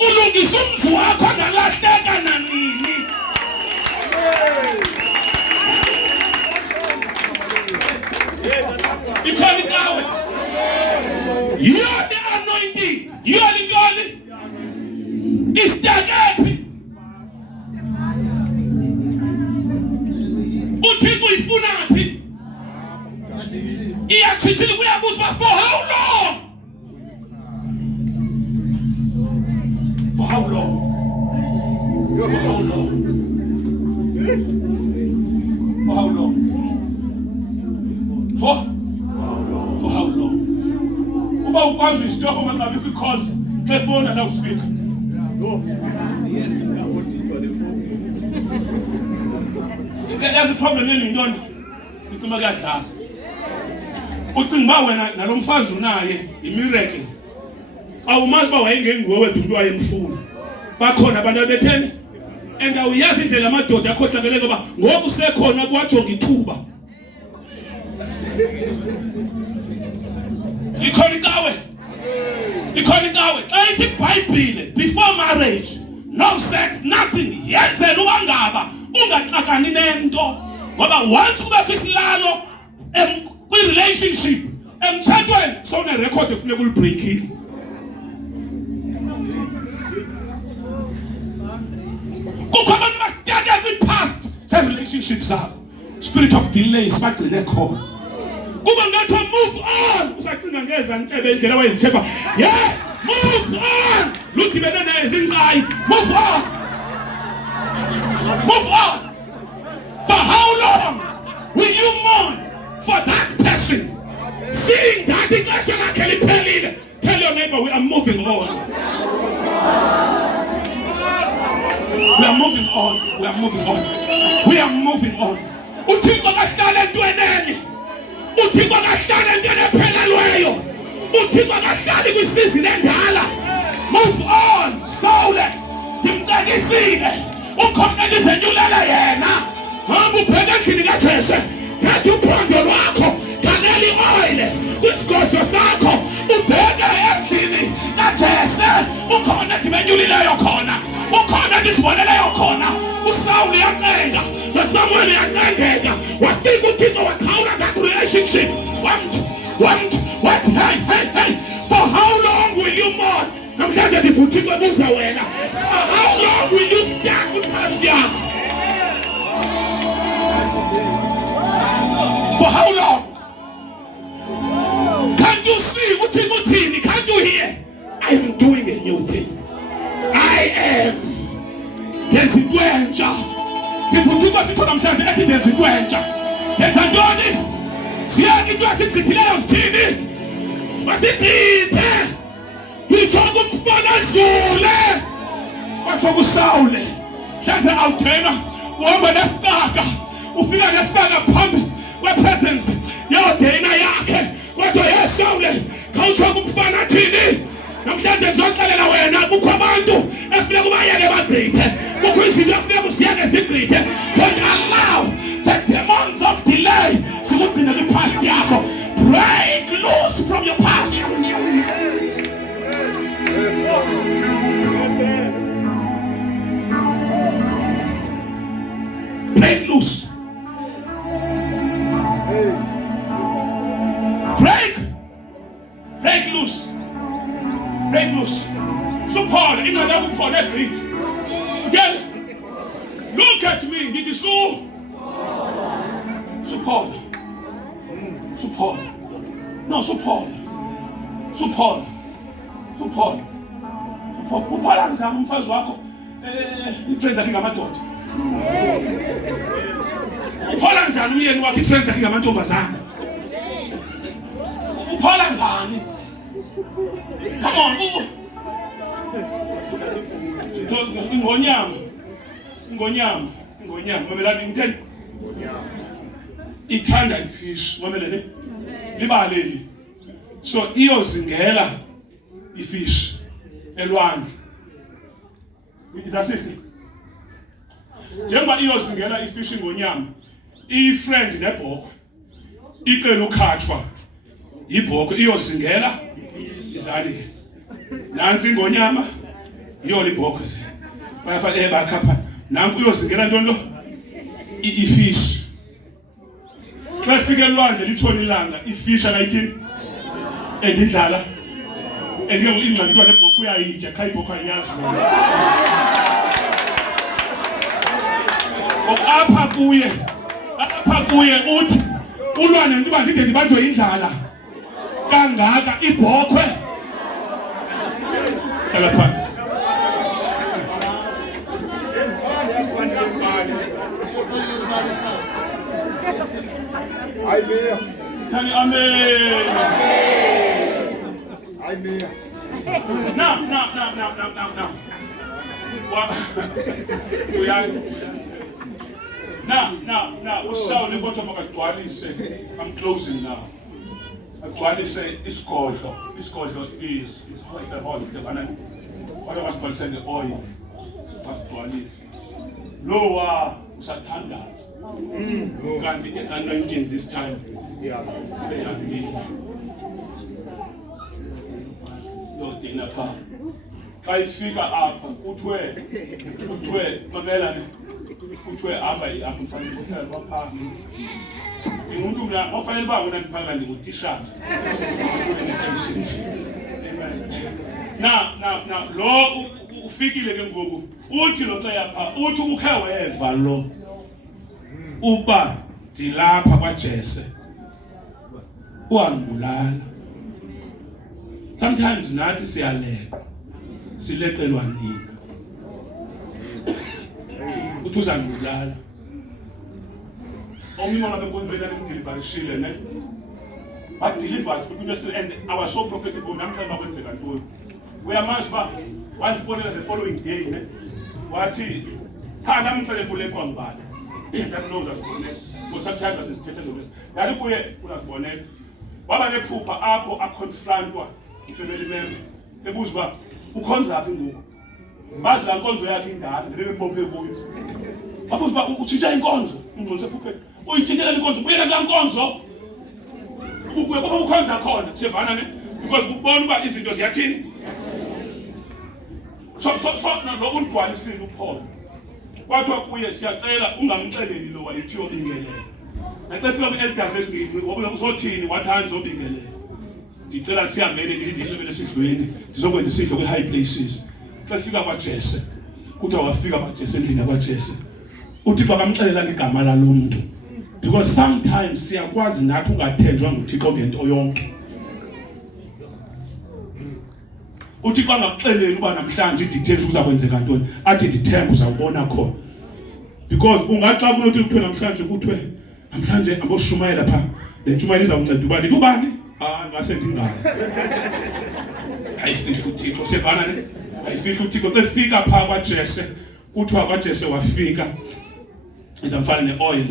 Ulungisa umzi wakho angalahleka nanini. Ikhona inkawe. Yiyo the anointing. Yiyo lintoni? Istakephi. Uthixo uyifuna phi? Iyachithile kuyabuza uba for how long? For how long? For how long? For how long? For how long? Uba ukwazi stop mangabe because phone and loudspeaker. No. Yes, I want to the phone. There's a problem in London. Ucima kuyadlala. Ucinga wena nalomfazi unaye imiracle. Awumazi ba wayengenguwe wethu umuntu wayemfuna. Bakhona abantu abethene and awuyazi indlela amadoda akhohlakele ngoba ngoku sekhona kwajonga ithuba. Ikhona ikawe. Xa ithi iBhayibhile before marriage, no sex, nothing. Yenzela ubangaba ungaxakani nento. Ngoba once ube kwisilalo kwi-relationship emtshatweni sone record efuneka ulibreakile. Kukho abantu basithatha kwi-past se-relationship zabo. Spirit of delay sibagcine khona. Kuba ngathi move on. Usacinga ngeza ntshebe indlela wayezichepa. Yeah, move on. Luthi bena naye zinqayi. Move on. Move on. For how long will you mourn for that person? Seeing that the question I can tell your neighbor, we are moving on. We are moving on. We are moving on. We are moving on. Uthixo kahlala entweneni. Uthixo kahlala entweni ephelelweyo. Uthixo kahlali kwisizini endala. Move on. Sawule. Ndimcekisile. Ukhona izenyulela yena. Hamba ubheka endlini kaJesu. Thatha uphondo lwakho. Kaneli oil kwisigosho sakho. Ubheke endlini kaJesu. Ukhona ndibenyulileyo khona. Ukhona ndisiboneleyo khona. uSawuli yacenga noSamuel yacengeka wafika uThixo wakhawula that relationship what hey for how long will you mourn namhlanje ndithi uThixo buza wena for how long will you stand with past yakho for how long can't you see uThixo uthini can't you hear I am doing a new thing I am yenza into entsha ndifuthuma sitho namhlanje ethi yenza into entsha yenza ntoni siyeke into esigqithileyo sithini masigqithe ngithoka umfana adlule kwathoka uSawule hlaze awudena uhamba nesitaka ufika nesitaka phambi kwepresence yodena yakhe kodwa yeSawule khawuthoka umfana athini namhlanje ngizoxelela wena kukho abantu efuneka ubayeke bagqithe kukho izinto efuneka usiyeke zigqithe don't allow the demons of delay zikugcina kwipast yakho break loose from your past break loose break loose break loose. So Paul, in the level Paul, that great. Again, look at me. Did you so? So Paul. So Paul. No, so Paul. So Paul. So Paul. Paul anzama umfazi wakho. Friends akhe ngamadoda. Paul anzama uyeni wakhe friends akhe ngamantombazana. Paul anzama. Come on, Ngonyama, mamelani ngitheni? Ithanda ifish, mamelani. Libaleli. So iyozingela ifish elwandle. Isasihle. Njengoba iyozingela ifish ngonyama, i-friend nebhoko. Icela ukhatshwa. Ibhoko iyozingela izali nansi ngonyama yona ibhoko ze bayafale bakhapha nanku uyozingela ntoni lo ifish xa fika elwandle lithona ilanga ifish akayithini endidlala endiye ingxaki into nebhoko uyayitya kha ibhoko ayazi apha kuye uthi ulwane nto bandide ndibanjwe indlala kangaka ibhokhwe hlala phansi Amen. Amen. Now, uSawule kodwa makagcwalise. I'm closing now. Agcwalise isigodlo. Isigodlo is it's a hall. It's a banana. Kodwa masiphalise ngeoil. Masiphalise. Lowa usathandaza. Kanti anointing this time. Yeah. Say amen. Yodina pha. Xa ifika apha uthiwe mamela ne. Uthiwe hamba mfanele uhlala lapha. Ndingumuntu mina ofanele ba wena ndiphaka ndingutishana. Amen. Now lo ufikile ke ngoku. Uthi lo xa yapha uthi ukhe weva lo. Uba dilapha kwaJese uangibulala sometimes nathi siyaleqa sileqelwa nini uthi uzangibulala. Omnye wona benkonzweni ngideliverishile ne. But delivered for goodness and I was so profitable namhlanje bakwenzeka ntoni. Uyamazi ba wangifonela the following day ne. Wathi cha namhlanje kulekwa ngibani. That knows us connect. Because sometimes asisithethe lo. Dali kuye unafonela. Waba nephupha apho aconfrontwa ifamily member. Ebuza ba ukhonza aphi ngoku? Bazi la nkonzo yakhe indala bebebophe kuyo. Babuza ba utshintsha inkonzo. Ungqonze phuphe. Uyitshintshela inkonzo buyela kula nkonzo. Ukuya kuba ukhonza khona sivana ne because ubona uba izinto ziyathini. So lo undwalisile uPaul. Kwathiwa kuye siyacela ungamxeleli lo wayithi yobingelela. Naxa fika ku-elders esingini wobuya uzothini wathani zobingelela. Ndicela sihambeni ndilibele esidlweni ndizokwenza isidlo kwi-high places. Xa fika kwaJese kuthiwa wafika kwaJese endlini kwaJese. UThixo akamxelela igama lalo muntu. Because sometimes siyakwazi nathi ungathenjwa nguThixo ngento yonke. UThixo angakuxeleli uba namhlanje idictation kuzakwenzeka ntoni athi ndithemba uzawubona khona. Because ungaxa kunothi kuthiwe namhlanje kuthiwe namhlanje amboshumayela pha le ntshumayelo izawunceda ubani ubani ngase ndingalo. Ayifihla uThixo sevana ne ayifihla uThixo befika pha kwaJese kuthiwa kwaJese wafika izamfana neoil.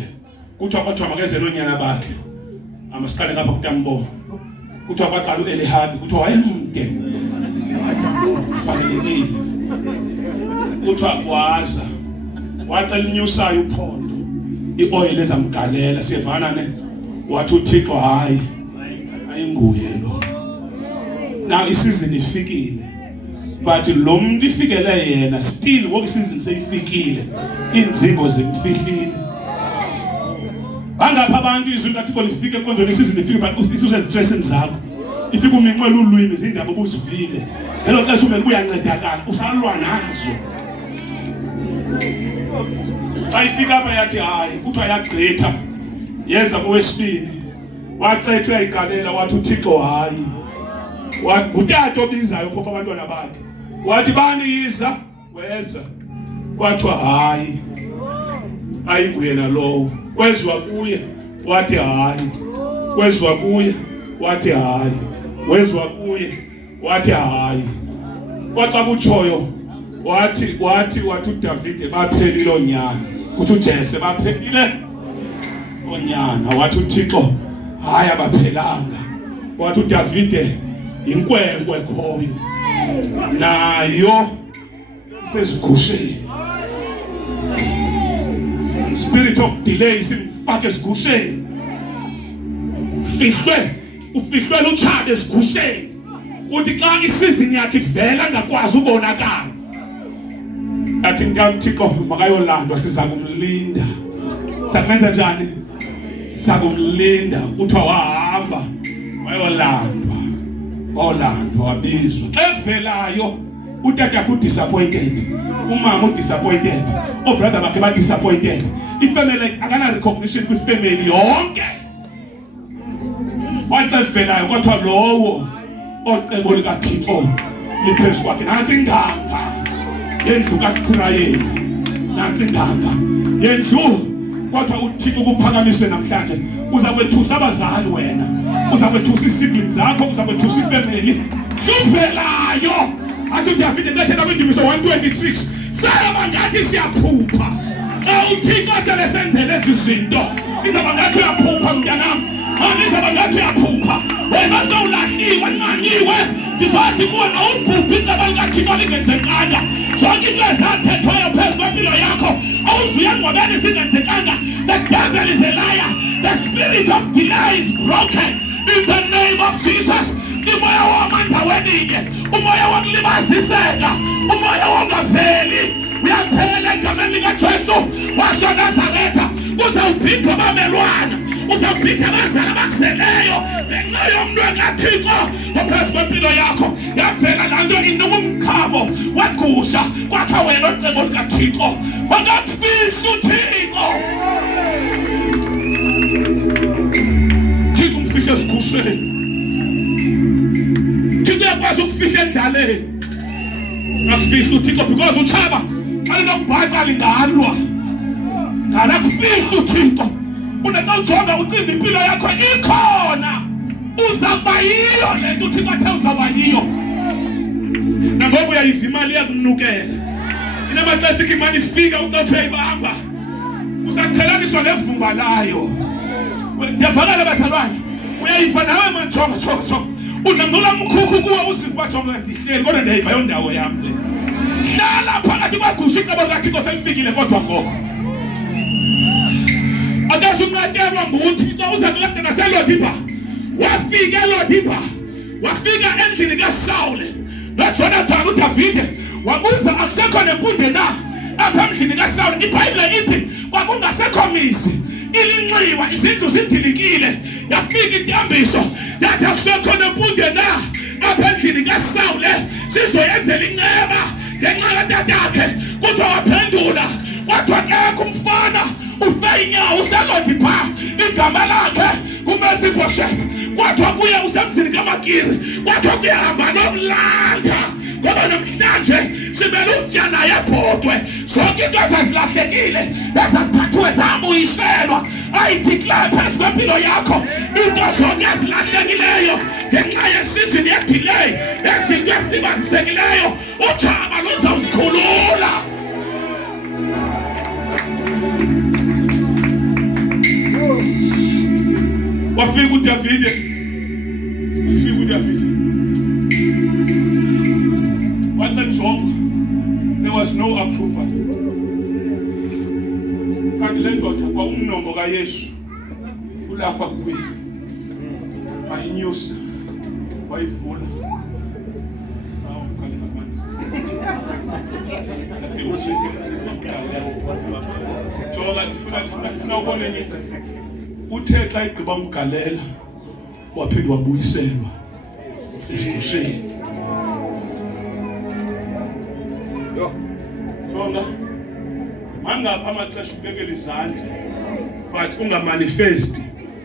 Kuthiwa kwathiwa makezelo onyana bakhe amasiqale ngapha kuTambo. Kuthiwa kwaqala uElihabi kuthiwa wayemde fanelekile. Kuthiwa waza wacela inyusayo uphondo ioil ezamgalela sivana ne wathi uThixo hayi ayinguye lo. Now isizini ifikile but lo muntu ifikele yena still ngoba isizini seyifikile inzingo zimfihlile. Bangapha abantu izwi likaThixo lifike konzo lesizini ifike but ufike ezistressini zakho. Ifike uminxwela ulwimi izindaba obuzivile. Ngelo xesha umele uyancedakala usalwa nazo. Xa ifika apha yathi hayi kuthiwa yagqitha yeza kowesibini waxethwa igalela wathi uThixo hayi. Wathi utata obizayo khofa abantwana bakhe. Wathi bani yiza weza. Kwathiwa hayi ayikuyena lowo. Kwezwa kuye wathi hayi. Kwezwa kuye wathi hayi. Wezwa kuye wathi hayi. Kwaxa kutshoyo wathi uDavide baphelile onyana. Kuthi uJese baphelile onyana. Wathi uThixo hayi abaphelanga. Wathi uDavide inkwenkwe khoyo nayo sezigusheni. Spirit of delay simfake esigusheni. Ufihlwe uThade esigusheni. Kuthi xa isizini yakhe ivela ngakwazi ubonakala. Athi uThixo makayolandwa siza kumlinda. Sakwenza njani? Sakumlinda. Kuthiwa wahamba wayolandwa. Olandwa wabizwa. Evelayo utata ku disappointed. Umama udisappointed. Obrother bakhe ba disappointed. Ifamily akana recognition kwifamily yonke. Wathi evelayo kwathiwa lowo ocebo likaThixo liphezu kwakhe. Nansi inganga yendlu kaIsrayeli. Nansi inganga yendlu. Kwathiwa uThixo kuphakamiswe namhlanje. Uzakwethusa abazali wena. Uzakwethusa isiblings zakho. Uzakwethusa ifamily. Uvelayo. Athi uDavide nethela kwindimiso 126. Sayaba ngathi siyaphupha. uThixo selesenzele lezi zinto. Izaba ngathi uyaphupha mntanami. Izaba ngathi uyaphupha. Wena sewulahliwe nqaniwe. Ndizothi kuwena ubhubhi icala likaThixo lingenzekanga. Zonke into ezathethwayo phezu kwempilo yakho awuzuye engcwabeni singenzekanga. The devil is a liar. The spirit of delay is broken in the name of Jesus. Umoya wamandla weninye, umoya wokulibaziseka, umoya wongaveli uyaphela egameni likaJesu waseNazaretha. Uzawuphithwa abamelwane, uzawuphithwa abazali abakuseleyo ngenxa yomntu kaThixo ophezu kwempilo yakho. Yavela laa nto inomkhamo wegusha kwakha wena ocebo likaThixo. Ungakufihli uThixo. Thixo umfihle esigusheni. Uyakwazi ukufihla endlaleni. Ngafihla uThixo because uThaba alinokubhaqa lingalwa. akufihli uThixo kuneka ujonga ucimba impilo yakho ikhona uzaba yiyo lento uThixo athe uzaba yiyo nangoba uyayiva imali yakunukela inamaxesha imali ifika uthi uyayibamba usaqhelaniswa nevumba layo ndiyavakala basalwane uyayiva nawe manjonga unamnula mkhukhu kuwa usifa jonga ndihleli kodwa ndiyayiva yo ndawo yami le hlala phakathi kwagusha icebo laThixo selifikile kodwa ngoko akaze unqatyelwa nguThixo uza kulanda naseLodiba wafika eLodiba wafika endlini kaSawule noJonathan uDavide wabuza akusekho nempunde na apha endlini kaSawule iBhayibhile ithi kwakungasekho mizi ilinxiwa izindlu zidilikile yafika intambiso yathi akusekho nempunde na apha endlini kaSawule sizoyenzela inceba ngenxa katatakhe kodwa waphendula kodwa akekho umfana ufe inyawo useLodiba igama lakhe nguMefiboshethi kodwa kuye usemzini kaMakiri kodwa kuyahamba nomlanda ngoba namhlanje simele ukutya naye ebhodwe zonke into ezazilahlekile ezazithathiwe zabuyiselwa ayideclare phezu kwempilo yakho into zonke ezilahlekileyo ngenxa yesizini yedelay ezinto ezibazisekileyo utshaba luzawusikhulula wafika uDavide wathi jonga there was no approval kanti le ndoda kwa umnombo kaYesu ulapha kuye wayinyusa wayivula Jonga ubone enye uthe xa igqiba umgalela waphinde wabuyiselwa esikusheni jonga mangapha amaxesha ubekela izandla but ungamanifesti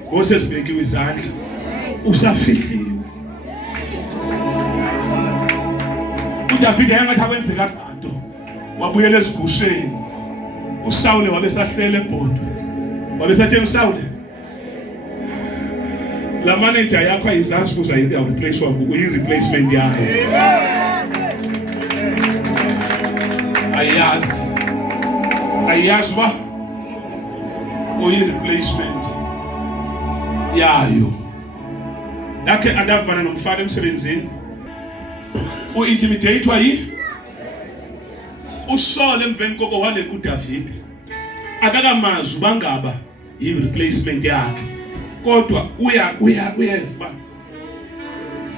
ngosesibekiwe izandla usafihliwe uDavide yangathi akwenzeka kanto wabuyela esigusheni uSawule wabesahlele ebhodwe wabesathena uSawule la manager yakho ayizazi kuza replace wakho uyi-replacement yakho ayazi ba uyi-replacement yayo lakhe andavana nomfana emsebenzini u-intimidatewa uSaul emveni koko waleka uDavide akakamazi ubangaba yi-replacement yakhe kodwa uyeva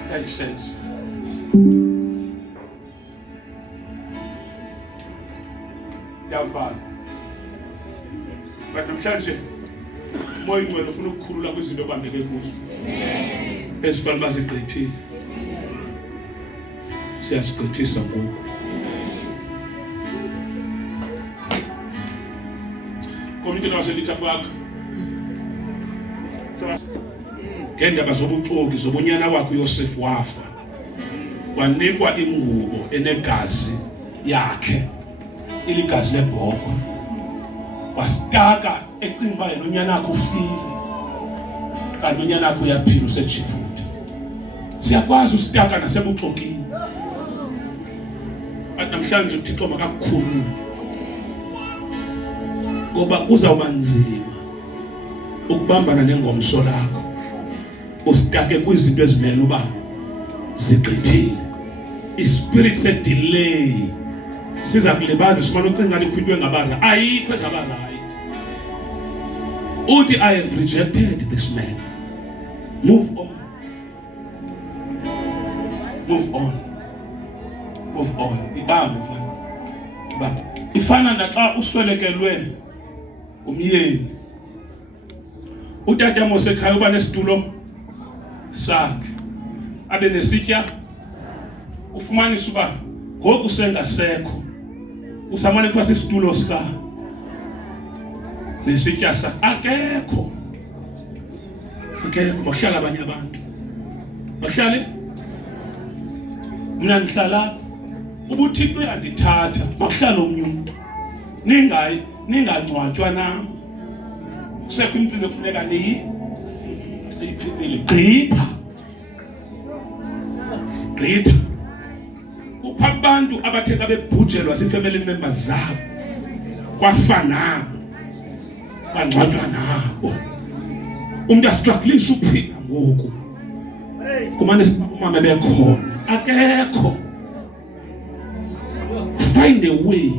that sense yafana but namhlanje moya ingcwele ufuna ukukhulula kwizinto obambeke kuzo ezifana bazigqithile siyazigqithisa kubo komite nawaselitha kwakho ngendaba zobuxoki zobunyana wakho uYosefu wafa wanikwa ingubo enegazi yakhe iligazi lebhokwe wasitaka ecinga yena unyana wakho ufile kanti unyana wakho uyaphila useJibhuti siyakwazi usitaka nasebuxokini but namhlanje uThixo makakukhulule ngoba uzawuba nzima ukubambana nengomso lakho usitake kwizinto ezimele uba zigqithile ispirit se-delay siza kulibaza simane ucinga likhulwe ngabana ayikho ezaba right uthi I have rejected this man move on ibamba ifana naxa uswelekelwe umyeni utata mosekhaya uba nesitulo sakhe abe nesitya ufumanisa uba ngoku sengasekho usamane phasi isitulo sika nesitya akekho bahlala abanye abantu bahlale mina ndihlala ubuThixo uyandithatha bakuhlala omnye umuntu ningangcwatshwa nami. Kusekho impilo ekufuneka siyiphilile. Gqitha. Kukho abantu abatheka bebhujelwa zifamily members zabo. Kwafana bangcwatshwa nabo. Umuntu astrugglisha ukuphila ngoku. Kumane umama bekhona. Akekho. Find a way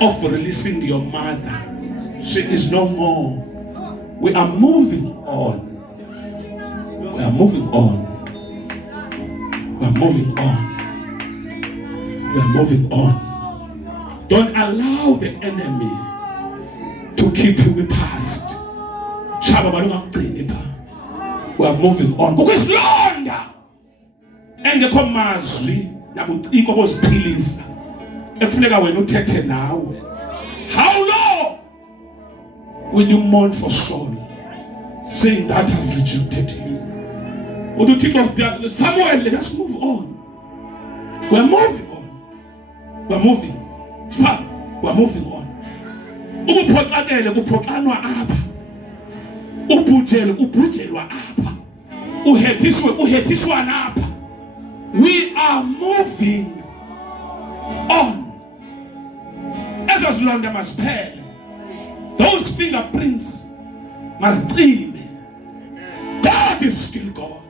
of releasing your mother. She is no more. We are moving on. We are moving on. We are moving on. We are moving on. Don't allow the enemy to keep you with past. We are moving on. Because londa engekho mazwi nabuciko boziphilisa ekufuneka wena uthethe nawe. How long will you mourn for Saul, saying that I've rejected you? What do you think of that? Samuel, let us move on. We are moving on. We are moving. We are moving on. Ubuphoxakele kuphoxanwa apha. Ubhujelwa apha. Uhethiswa apha. We are moving on. Ezazilonda masiphele. Those fingerprints must dream. God is still God.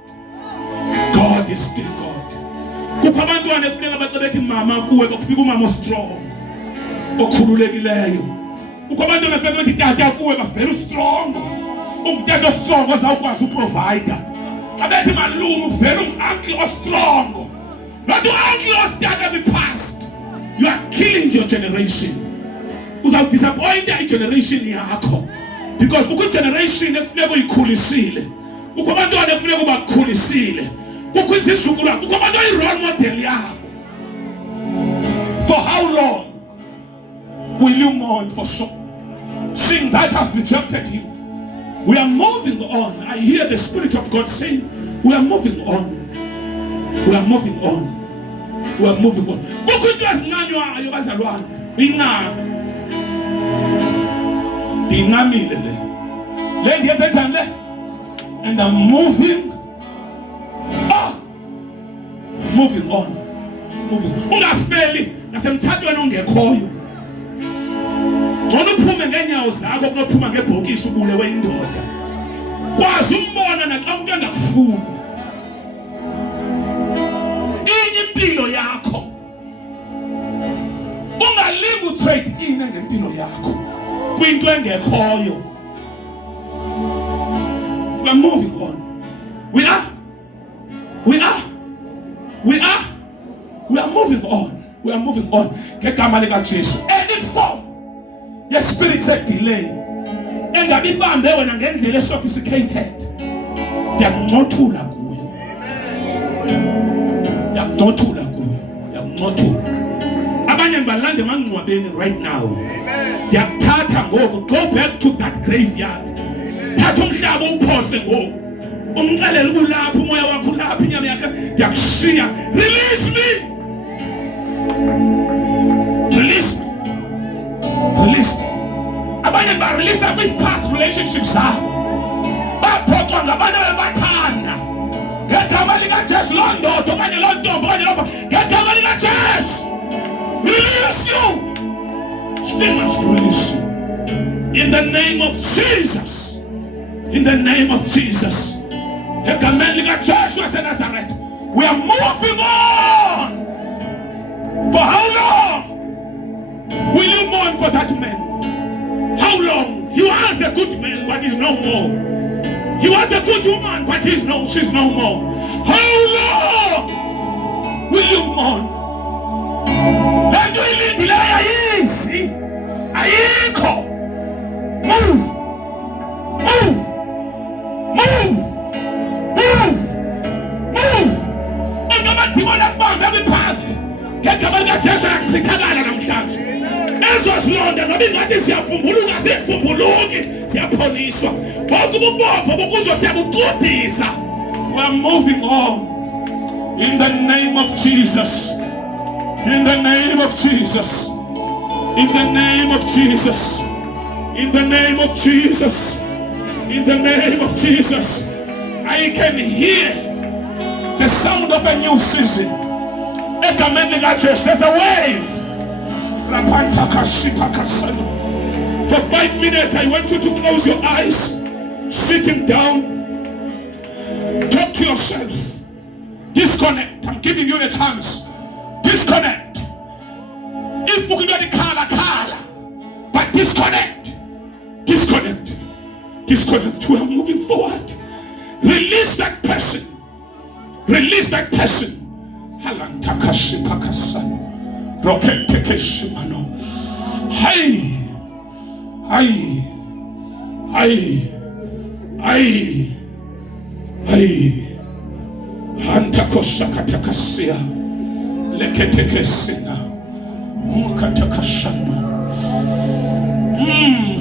God is still God. Kukho abantwana efuneka bacebethi mama kuwe bekufika umama strong. Okhululekileyo. Kukho abantwana efuneka bethi tata kuwe ba very strong. Umtata strong ozawukwazi uprovide. Abethi malume very uncle strong. Not uncle ostata be past. You are killing your generation. Uzawudisappoint disappoint generation yakho. Because kukho generation efuneka uyikhulisile. Kukho abantwana efuneka ubakhulisile. Kukho izizukulwana, kukho abantu ayi-role model yabo. For how long will you mourn for so? Seeing that I've rejected him. We are moving on. I hear the Spirit of God saying, we are moving on. We are moving on. We are moving on. Kukho into ezincanywayo bazalwane. Incane. Incamile le. Le ndiyenze njani le? And I'm moving on. Moving on. Moving. Ungafeli nasemthathweni ungekhoyo. Ngcono uphume ngenyawo zakho kunophuma ngebhokisi ubulewe indoda. Kwazi umbona naxa umuntu engakufuni. Inye impilo yakho. Ungalingi utrade ine ngempilo yakho. Kwinto engekhoyo. We are moving on. We are moving on. We are moving on. Ngegama lika Jesu. Any form your spirit said delay. Engabibambe wena ngendlela sophisticated. Yakungcothula kuyo. Yakungcothula kuyo. Yakungcothula. Abanye balande mangcwabeni right now. Yakuthatha ngoku. Go back to that graveyard. Thatha umhlaba uphose ngoku. Umxelele kulapha umoya wakho lapha inyama yakhe yakushiya. Release me. Release me. Release me. Abanye ba release with past relationships zabo. Baphoxwa ngabantu abathanda. Ngegama lika Jesu londodo okanye lontombi okanye lapha. Ngegama lika Jesu. Release you. Still must release you. In the name of Jesus. In the name of Jesus. Ngegama lika Jesu waseNazareth. We are moving on. For how long will you mourn for that man? How long? He was a good man, but he's no more. He was a good woman, but she's no more. How long will you mourn? Let me delay easy. Ayiko. Move. Move. Move. Move. Move. And the demon that bound every past. Ngegama Jesu yaklikakala namhlanje. Ezosilonda ngoba ingathi siyavumbuluka sivumbuluki siyapholiswa. Bonke ububopho bokuzo siyabuqudisa. We are moving on. In the name of Jesus. In the name of Jesus. In the name of Jesus. In the name of Jesus. In the name of Jesus. I can hear the sound of a new season. There's a wave. For 5 minutes, I want you to close your eyes, sitting down, talk to yourself, disconnect. I'm giving you a chance. Disconnect. If we can do the color, but disconnect. Disconnect. Disconnect. We are moving forward. Release that person. Release that person. For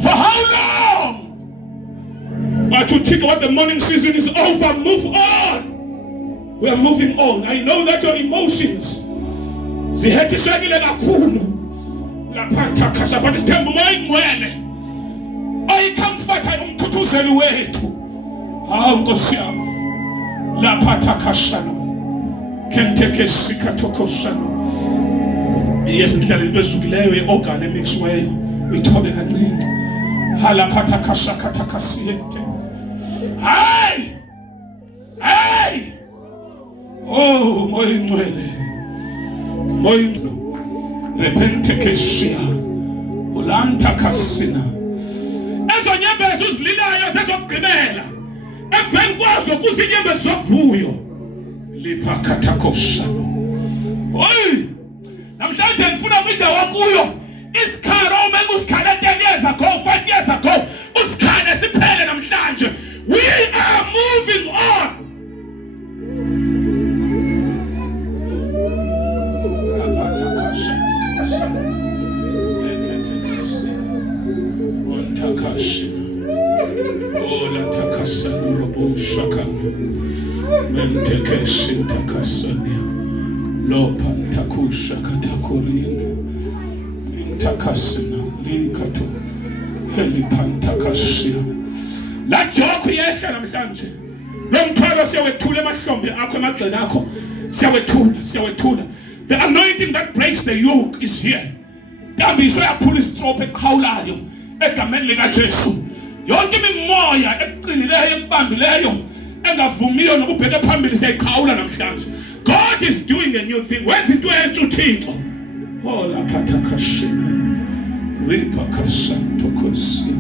how long? But to think about the morning season is over. Move on. We are moving on. I know that your emotions zihetishekile kakhulu lapha kasha, but it's time moya ingcwele oyikamfatha umthuthuzeli wethu. Nkosi yami lapha kashano kenteke sikatokoshano. Yes, ndidlala into esukileyo yeorgan emixiweyo uyithobe kancinci. Halapha kasha katakasiyete. Hayi! Oh, moya ingcwele. Moya ingcwele. Repente keshia. Ulanta kasina. Ezo nyembezi uzililayo zezokugqibela. Emveni kwazo kuzinyembezi zovuyo. Lipha katakoshano. Oy! Namhlanje ngifuna kwindawo kuyo. Isikhalo uma usikhale 10 years ago, 5 years ago. Usikhale siphele namhlanje. We are moving on. La joke yehla namhlanje. Lo mthwalo siyawethula emahlombe akho emagxeni akho. Siyawethula. The anointing that breaks the yoke is here. Kambi soyaphula istrope ekhawulayo egameni lika Jesu. Yonke imimoya eqinileyo ekubambileyo engavumiyo nokubheka phambili seyikhawula namhlanje. God is doing a new thing. Wenza into entsha uThixo. Oh la patakashina. Ripa kasanto kosi.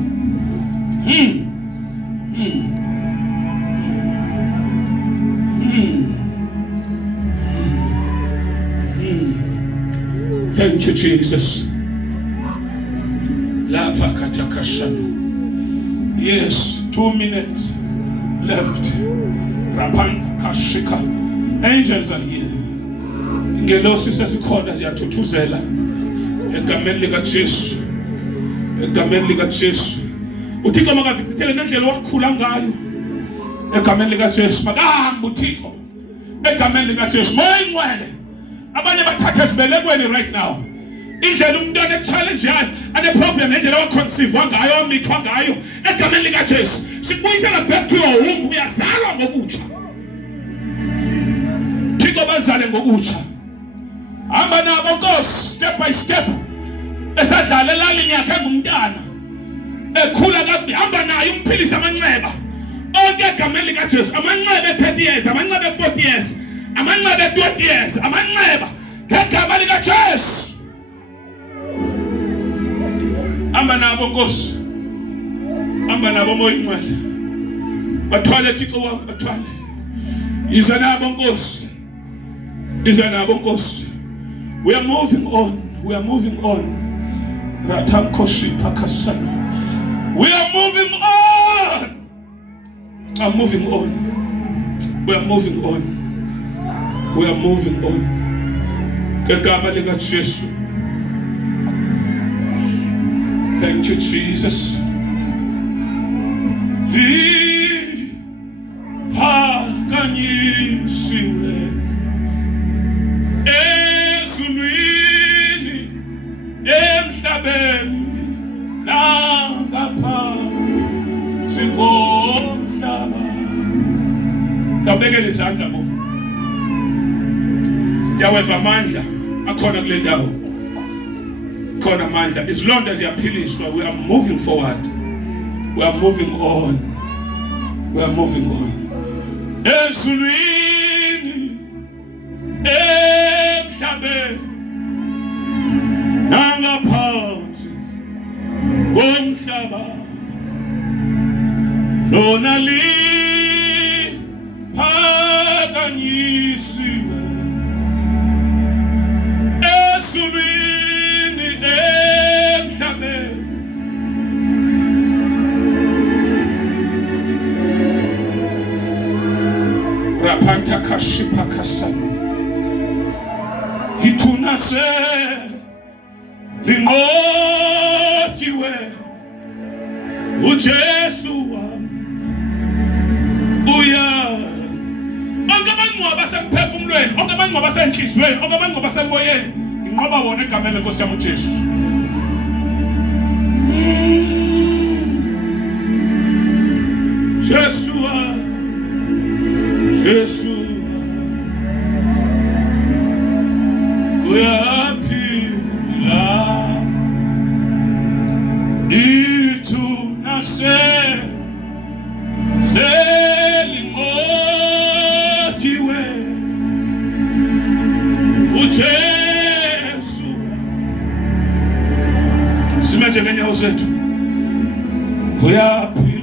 Thank you, Jesus. Yes, 2 minutes left. Angels are here. Ngelosi sesikhona ziyathuthuzela. Egameni lika Jesu. Egameni lika Jesu. uThixo makavitsithele nendlela wakhula ngayo egameni lika Jesu. Makahamba uThixo egameni lika Jesu. Moya ingcwele abanye bathatha sibelekweni right now. Indlela umntwana echallenge yayo ane problem nendlela waconceive ngayo omithwa ngayo egameni lika Jesu. Sikubuyisela back to your womb. Uyazalwa ngokutsha. Thixo bazale ngokutsha. Hamba nabo Nkosi step by step. Esadlala lali nyakhe ngumntana. Ekhula kabi hamba naye umphilisa amanxeba. Onke egameni lika Jesu. Amanxeba 30 years, amanxeba 40 years, amanxeba 20 years, amanxeba ngegama lika Jesu. Hamba nabo Nkosi. Hamba nabo moya ingcwele. Bathwale Thixo wami bathwale. Iza nabo Nkosi. Iza nabo Nkosi. We are moving on. We are moving on. Ratankoshi pakasana. We are moving on. I'm moving on. We are moving on. We are moving on. Kegama lika Jesu. Thank you, Jesus. Lipakanyisiwe ezulwini emhlabeni ngomhlaba. Zawubekela izandla bo. Ndiyaweva amandla akhona kule ndawo. Khona amandla. Izilonda ziyaphiliswa. We are moving forward. We are moving on. We are moving on. Ezulwini emhlabeni nangaphansi komhlaba lona liphakanyisiwe ezulwini emhlabeni rapanta kashipa kasana itunase linqotyiwe uJesu uya onke amangcwaba asekuphefumulweni onke amangcwaba asenhliziyweni onke amangcwaba asemoyeni inqoba wona egameni lenkosi yami uJesu. Jesu Jesu uyaphila itunase selinqotyiwe uJesu. Simeje ngenyawo zethu uyaphila